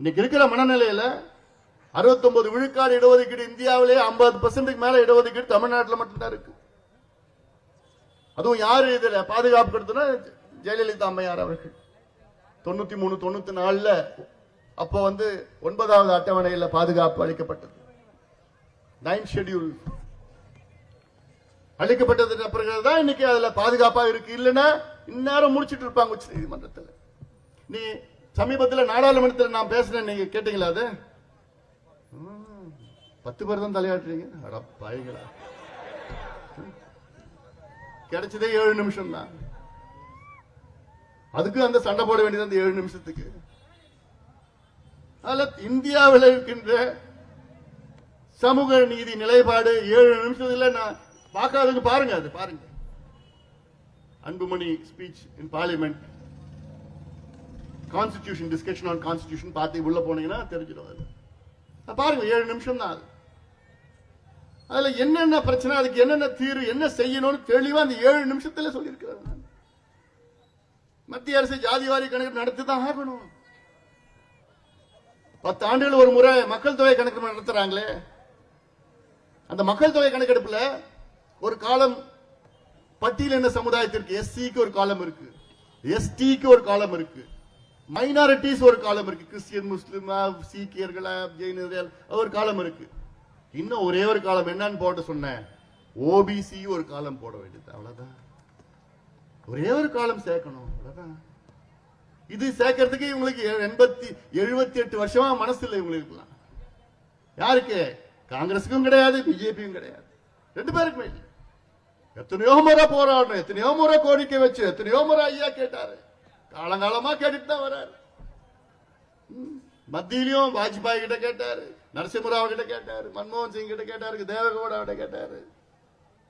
இன்னைக்கு இருக்கிற மனநிலையில 69 விழுக்காடு இடஒதுக்கீடு இந்தியாவிலே 50% மேல இடஒதுக்கீடு தமிழ்நாட்டில் மட்டும்தான் இருக்கு. அதுவும் யாரு இதுல பாதுகாப்பு கொடுத்தனா ஜெயலலிதா அம்மையார் அவர்கள் 93 94ல அப்போ 9வது அட்டவணையில் பாதுகாப்பு அளிக்கப்பட்டது. 9th ஷெட்யூல் அளிக்கப்பட்டது பிறகுதான் இன்னைக்கு அதுல பாதுகாப்பா இருக்கு. இல்லைன்னா இந்நேரம் முடிச்சிட்டு இருப்பாங்க உச்ச நீதிமன்றத்தில். நீ சமீபத்தில் நாடாளுமன்றத்தில் நான் பேசுறேன், நீங்க கேட்டீங்களா? அது 10 பேர் தான் தலையாட்டுறீங்க. அடப்பாய்களா, கிடைச்சதே 7 நிமிஷம் தான். அதுக்கு அந்த சண்டை போட வேண்டியது அந்த 7 நிமிஷத்துக்கு. அதுல இந்தியாவில் இருக்கின்ற சமூக நீதி நிலைப்பாடு 7 நிமிஷத்துல நான் பார்க்காதது பாருங்க. அது பாருங்க, Anbumani speech in parliament, constitution discussion on constitution பார்த்து உள்ள போனீங்கன்னா தெரிஞ்சிடும். அது பாருங்க, 7 நிமிஷம் தான். அதுல என்னென்ன பிரச்சனை, அதுக்கு என்னென்ன தீர்வு, என்ன செய்யணும்னு தெளிவா அந்த 7 நிமிஷத்துல சொல்லியிருக்கிறாங்க. மத்திய அரசு ஜாதிவாரி கணக்கு நடத்திதான் ஆகணும். 10 ஆண்டுகள் ஒரு முறை மக்கள் தொகை கணக்கு நடத்துறாங்களே, அந்த மக்கள் தொகை கணக்கெடுப்புல ஒரு காலம் பட்டியலின சமுதாயத்திற்கு எஸ்சிக்கு ஒரு காலம் இருக்கு, எஸ்டிக்கு ஒரு காலம் இருக்கு, மைனாரிட்டிஸ் ஒரு காலம் இருக்கு, கிறிஸ்டியன், முஸ்லிம், சீக்கியர்கள், ஜெயினர்கள் ஒரு காலம் இருக்கு. இன்னும் ஒரே ஒரு காலம் என்னன்னு போட்டு சொன்னேன், ஓபிசி ஒரு காலம் போட வேண்டியது. அவ்வளவுதான், ஒரே ஒரு காலம் சேர்க்கணும். அவ்வளவுதான். இது சேர்க்கறதுக்கு இவங்களுக்கு 78 வருஷமா மனசு இல்லை இவங்களுக்கு. யாருக்கு? காங்கிரஸுக்கும் கிடையாது, பிஜேபியும் கிடையாது, 2 பேருக்குமே இல்லை. எத்தனையோ முறை போராடணும், எத்தனையோ முறை கோரிக்கை வச்சு, எத்தனையோ முறை ஐயா கேட்டாரு, காலங்காலமா கேட்டுட்டு தான் வர்றாரு. மத்தியிலையும் வாஜ்பாய் கிட்ட கேட்டாரு, நரசிம்மராவ் கிட்ட கேட்டாரு, மன்மோகன் சிங் கிட்ட கேட்டாரு, தேவகவுடா கிட்ட கேட்டாரு,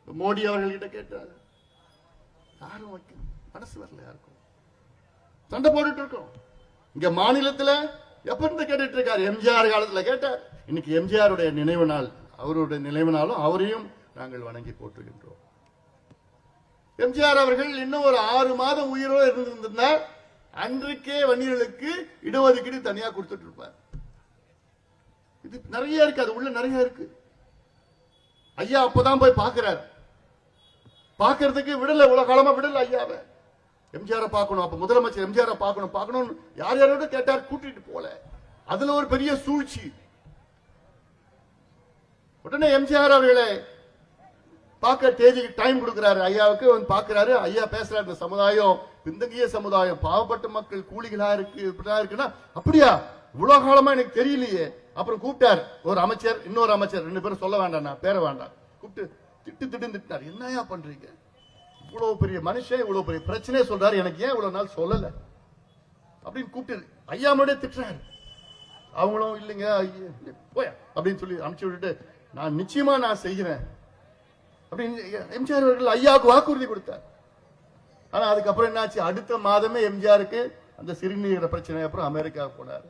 மோடி அவர்கள் கிட்ட கேட்டாரு. யாரும் வைக்கணும், மனசு வரல யாருக்கும். சண்டை போட்டுட்டு இருக்கோம். இங்க மாநிலத்தில் எப்ப இருந்து கேட்டுட்டு இருக்காரு, எம்ஜிஆர் காலத்துல கேட்டார். இன்னைக்கு எம்ஜிஆருடைய நினைவு நாள், அவருடைய நினைவு நாளும் அவரையும் நாங்கள் வணங்கி போற்றுகின்றோம். எம்ஜிஆர் அவர்கள் இன்னும் ஒரு 6 மாதம் உயிரோடு இருந்திருந்தார், அன்றைக்கே வன்னியர்களுக்கு இடஒதுக்கீடு தனியா கொடுத்துட்டு இருப்பார். இது நிறைய இருக்கு, அது உள்ள நிறைய இருக்கு. ஐயா அப்பதான் போய் பாக்குறாரு, பாக்குறதுக்கு விடல, உலக காலமா விடல ஐயாவை. எம்ஜிஆரை பார்க்கணும், அப்ப முதலமைச்சர் எம்ஜிஆரை பார்க்கணும் யார் யாரோட கேட்டார், கூட்டிட்டு போல. அதுல ஒரு பெரிய சூழ்ச்சி. உடனே எம்ஜிஆர் அவர்களை பார்க்க தேதிக்கு டைம் கொடுக்கிறாரு, ஐயாவுக்கு வந்து பார்க்கிறாரு. ஐயா பேசுறாரு, இந்த சமுதாயம் பின்தங்கிய சமுதாயம், பாவப்பட்ட மக்கள், கூலிகளா இருக்கு, இப்படிதான் இருக்குன்னா, அப்படியா இவ்வளவு காலமா எனக்கு தெரியலையே. அப்புறம் கூப்பிட்டார் ஒரு அமைச்சர், இன்னொரு அமைச்சர், 2 பேரும் சொல்ல வேண்டாம், நான் பேர வேண்டாம், கூப்பிட்டு திட்டினார். என்னையா பண்றீங்க, இவ்வளவு பெரிய மனுஷன் இவ்வளவு பெரிய பிரச்சனையே சொல்றாரு, எனக்கு ஏன் இவ்வளவு நாள் சொல்லல அப்படின்னு கூப்பிட்டு ஐயா முன்னாடியே திட்டுறாரு. அவங்களும் இல்லைங்க போய அப்படின்னு சொல்லி அனுப்பிச்சு விட்டுட்டு, நான் நிச்சயமா நான் செய்கிறேன் அப்படின்னு எம்ஜிஆர் அவர்கள் ஐயாவுக்கு வாக்குறுதி கொடுத்தார். ஆனா அதுக்கப்புறம் என்னாச்சு, அடுத்த மாதமே எம்ஜிஆருக்கு அந்த சிறுநீர பிரச்சனை, அப்புறம் அமெரிக்கா போனார்.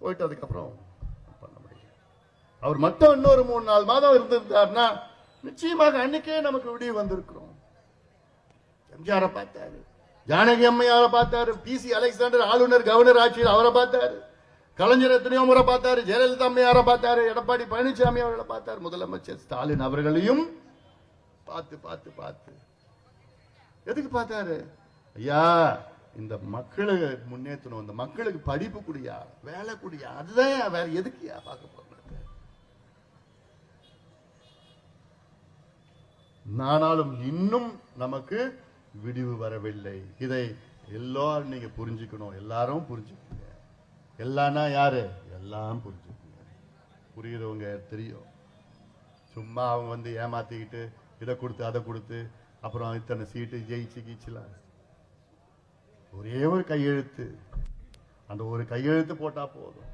போயிட்டு அதுக்கப்புறம் பண்ண முடியும். அவர் மட்டும் இன்னொரு 3-4 மாதம் இருந்திருந்தார்னா நிச்சயமாக அன்னைக்கே நமக்கு விடிவு வந்திருக்கிறோம். எம்ஜிஆரை பார்த்தாரு, ஜானகி அம்மையாரை பார்த்தாரு, PC அலெக்சாண்டர் ஆளுநர் கவர்னர் ஆட்சியில் அவரை பார்த்தாரு, கலைஞர் எத்தனையோ முறை பார்த்தாரு, ஜெயலலிதா அம்மையாரை பார்த்தாரு, எடப்பாடி பழனிசாமி அவர்களை பார்த்தாரு, முதலமைச்சர் ஸ்டாலின் அவர்களையும் பார்த்து பார்த்து பார்த்து எதுக்கு பார்த்தாரு? ஐயா இந்த மக்களை முன்னேற்றணும், இந்த மக்களுக்கு படிப்பு குடியா, வேலை குடியா, அதுதான் வேற எதுக்குயா பார்க்க போறேன். ஆனாலும் இன்னும் நமக்கு விடிவு வரவில்லை. இதை எல்லாரும் நீங்க புரிஞ்சுக்கணும், எல்லாரும் புரிஞ்சுக்கணும். எல்லாம்னா யாரு? எல்லாம் புரிஞ்சுக்கணும். புரியுறவங்க தெரியும். சும்மா அவங்க வந்து ஏமாத்திக்கிட்டு இதை கொடுத்து அதை கொடுத்து அப்புறம் இத்தனை சீட்டு ஜெயிச்சு கீச்சலாம். ஒரே ஒரு கையெழுத்து, அந்த ஒரு கையெழுத்து போட்டா போதும்.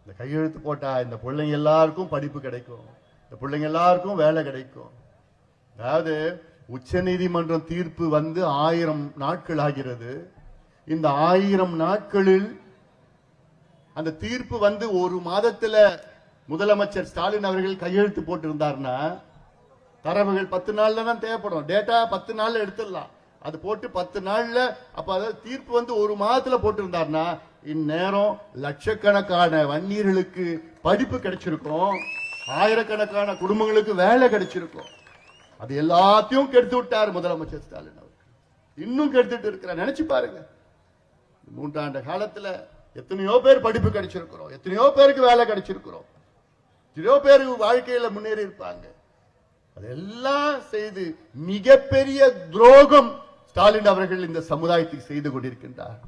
இந்த கையெழுத்து போட்டா இந்த பிள்ளைங்க எல்லாருக்கும் படிப்பு கிடைக்கும், இந்த பிள்ளைங்க எல்லாருக்கும் வேலை கிடைக்கும். அதாவது உச்ச நீதிமன்றம் தீர்ப்பு வந்து 1000 நாட்கள் ஆகிறது. இந்த 1000 நாட்களில் அந்த தீர்ப்பு வந்து ஒரு மாதத்துல முதலமைச்சர் ஸ்டாலின் அவர்கள் கையெழுத்து போட்டிருந்தார்னா, தரவுகள் 10 நாள்ல தான் தேவைப்படும், டேட்டா 10 நாள்ல எடுத்துடலாம். அது போட்டு 10 நாள்ல, அப்ப அதாவது தீர்ப்பு வந்து ஒரு மாதத்துல போட்டிருந்தார்னா, இந்நேரம் லட்சக்கணக்கான வன்னியர்களுக்கு படிப்பு கிடைச்சிருக்கும், ஆயிரக்கணக்கான குடும்பங்களுக்கு வேலை கிடைச்சிருக்கும். அது எல்லாத்தையும் கெடுத்து விட்டார் முதலமைச்சர் ஸ்டாலின் அவர்கள். இன்னும் கெடுத்துட்டு இருக்கிறார். நினைச்சு பாருங்க, 3 ஆண்டு காலத்துல எத்தனையோ பேர் படிப்பு கிடைச்சிருக்கிறோம், எத்தனையோ பேருக்கு வேலை கிடைச்சிருக்கிறோம், எத்தனையோ பேர் வாழ்க்கையில முன்னேறி இருப்பாங்க. அதெல்லாம் செய்து மிகப்பெரிய துரோகம் ஸ்டாலின் அவர்கள் இந்த சமுதாயத்துக்கு செய்து கொண்டிருக்கின்றார்.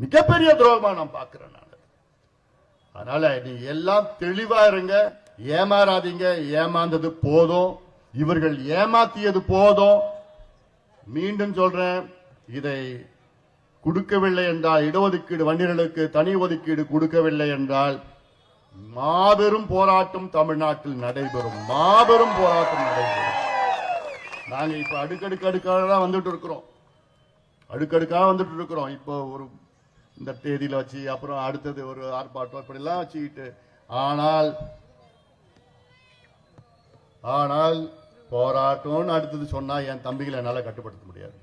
மிகப்பெரிய துரோகமா நான் பார்க்கிறேன். அதனால நீங்க எல்லாம் தெளிவா இருங்க, ஏமாறாதீங்க. ஏமாந்தது போதும், இவர்கள் ஏமாத்தியது போதும். மீண்டும் சொல்றேன், இதை கொடுக்கவில்லை என்றால், இடஒதுக்கீடு வன்னியர்களுக்கு தனி ஒதுக்கீடு கொடுக்கவில்லை என்றால் மாபெரும் போராட்டம் தமிழ்நாட்டில் நடைபெறும். மாபெரும் போராட்டம் நடைபெறும். நாங்க இப்ப அடுக்கடுக்காக தான் வந்துட்டு இருக்கிறோம். அடுக்கடுக்காக வந்துட்டு இருக்கிறோம். இப்போ ஒரு இந்த தேதியில வச்சு, அப்புறம் அடுத்தது ஒரு ஆர்ப்பாட்டம், இப்படி எல்லாம் வச்சுக்கிட்டு. ஆனால் போராட்டம்னு அடுத்தது சொன்னா என் தம்பிகளை என்னால கட்டுப்படுத்த முடியாது.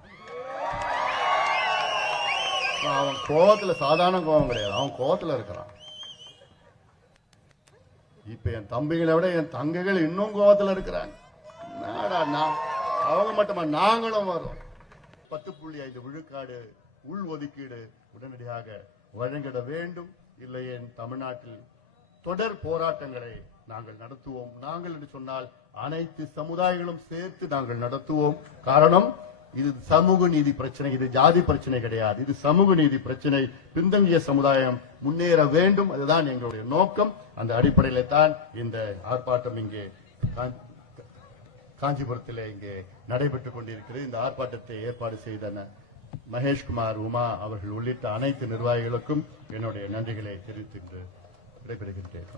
அவன் கோவத்துல, சாதாரண கோவம் கிடையாது, அவன் கோவத்துல இருக்கிறான். இப்ப என் தம்பிகளை விட என் தங்கைகள் இன்னும் கோவத்துல இருக்கிறாங்க. அவங்க மட்டுமா, நாங்களும் வரோம். 10.5 விழுக்காடு உள் ஒதுக்கீடு உடனடியாக வழங்கிட வேண்டும். இல்லையே தமிழ்நாட்டில் தொடர் போராட்டங்களை நாங்கள் நடத்துவோம். நாங்கள் என்று சொன்னால் அனைத்து சமுதாயங்களும் சேர்த்து நாங்கள் நடத்துவோம். காரணம், இது சமூக நீதி பிரச்சனை, இது ஜாதி பிரச்சனை கிடையாது. இது சமூக நீதி பிரச்சனை. பின்தங்கிய சமுதாயம் முன்னேற வேண்டும், அதுதான் எங்களுடைய நோக்கம். அந்த அடிப்படையில தான் இந்த ஆர்ப்பாட்டம் இங்கே காஞ்சிபுரத்தில் இங்கே நடைபெற்றுக் கொண்டிருக்கிறது. இந்த ஆர்ப்பாட்டத்தை ஏற்பாடு செய்த மகேஷ்குமார், உமா அவர்கள் உள்ளிட்ட அனைத்து நிர்வாகிகளுக்கும் என்னுடைய நன்றிகளை தெரிவித்து விடைபெறுகின்றேன்.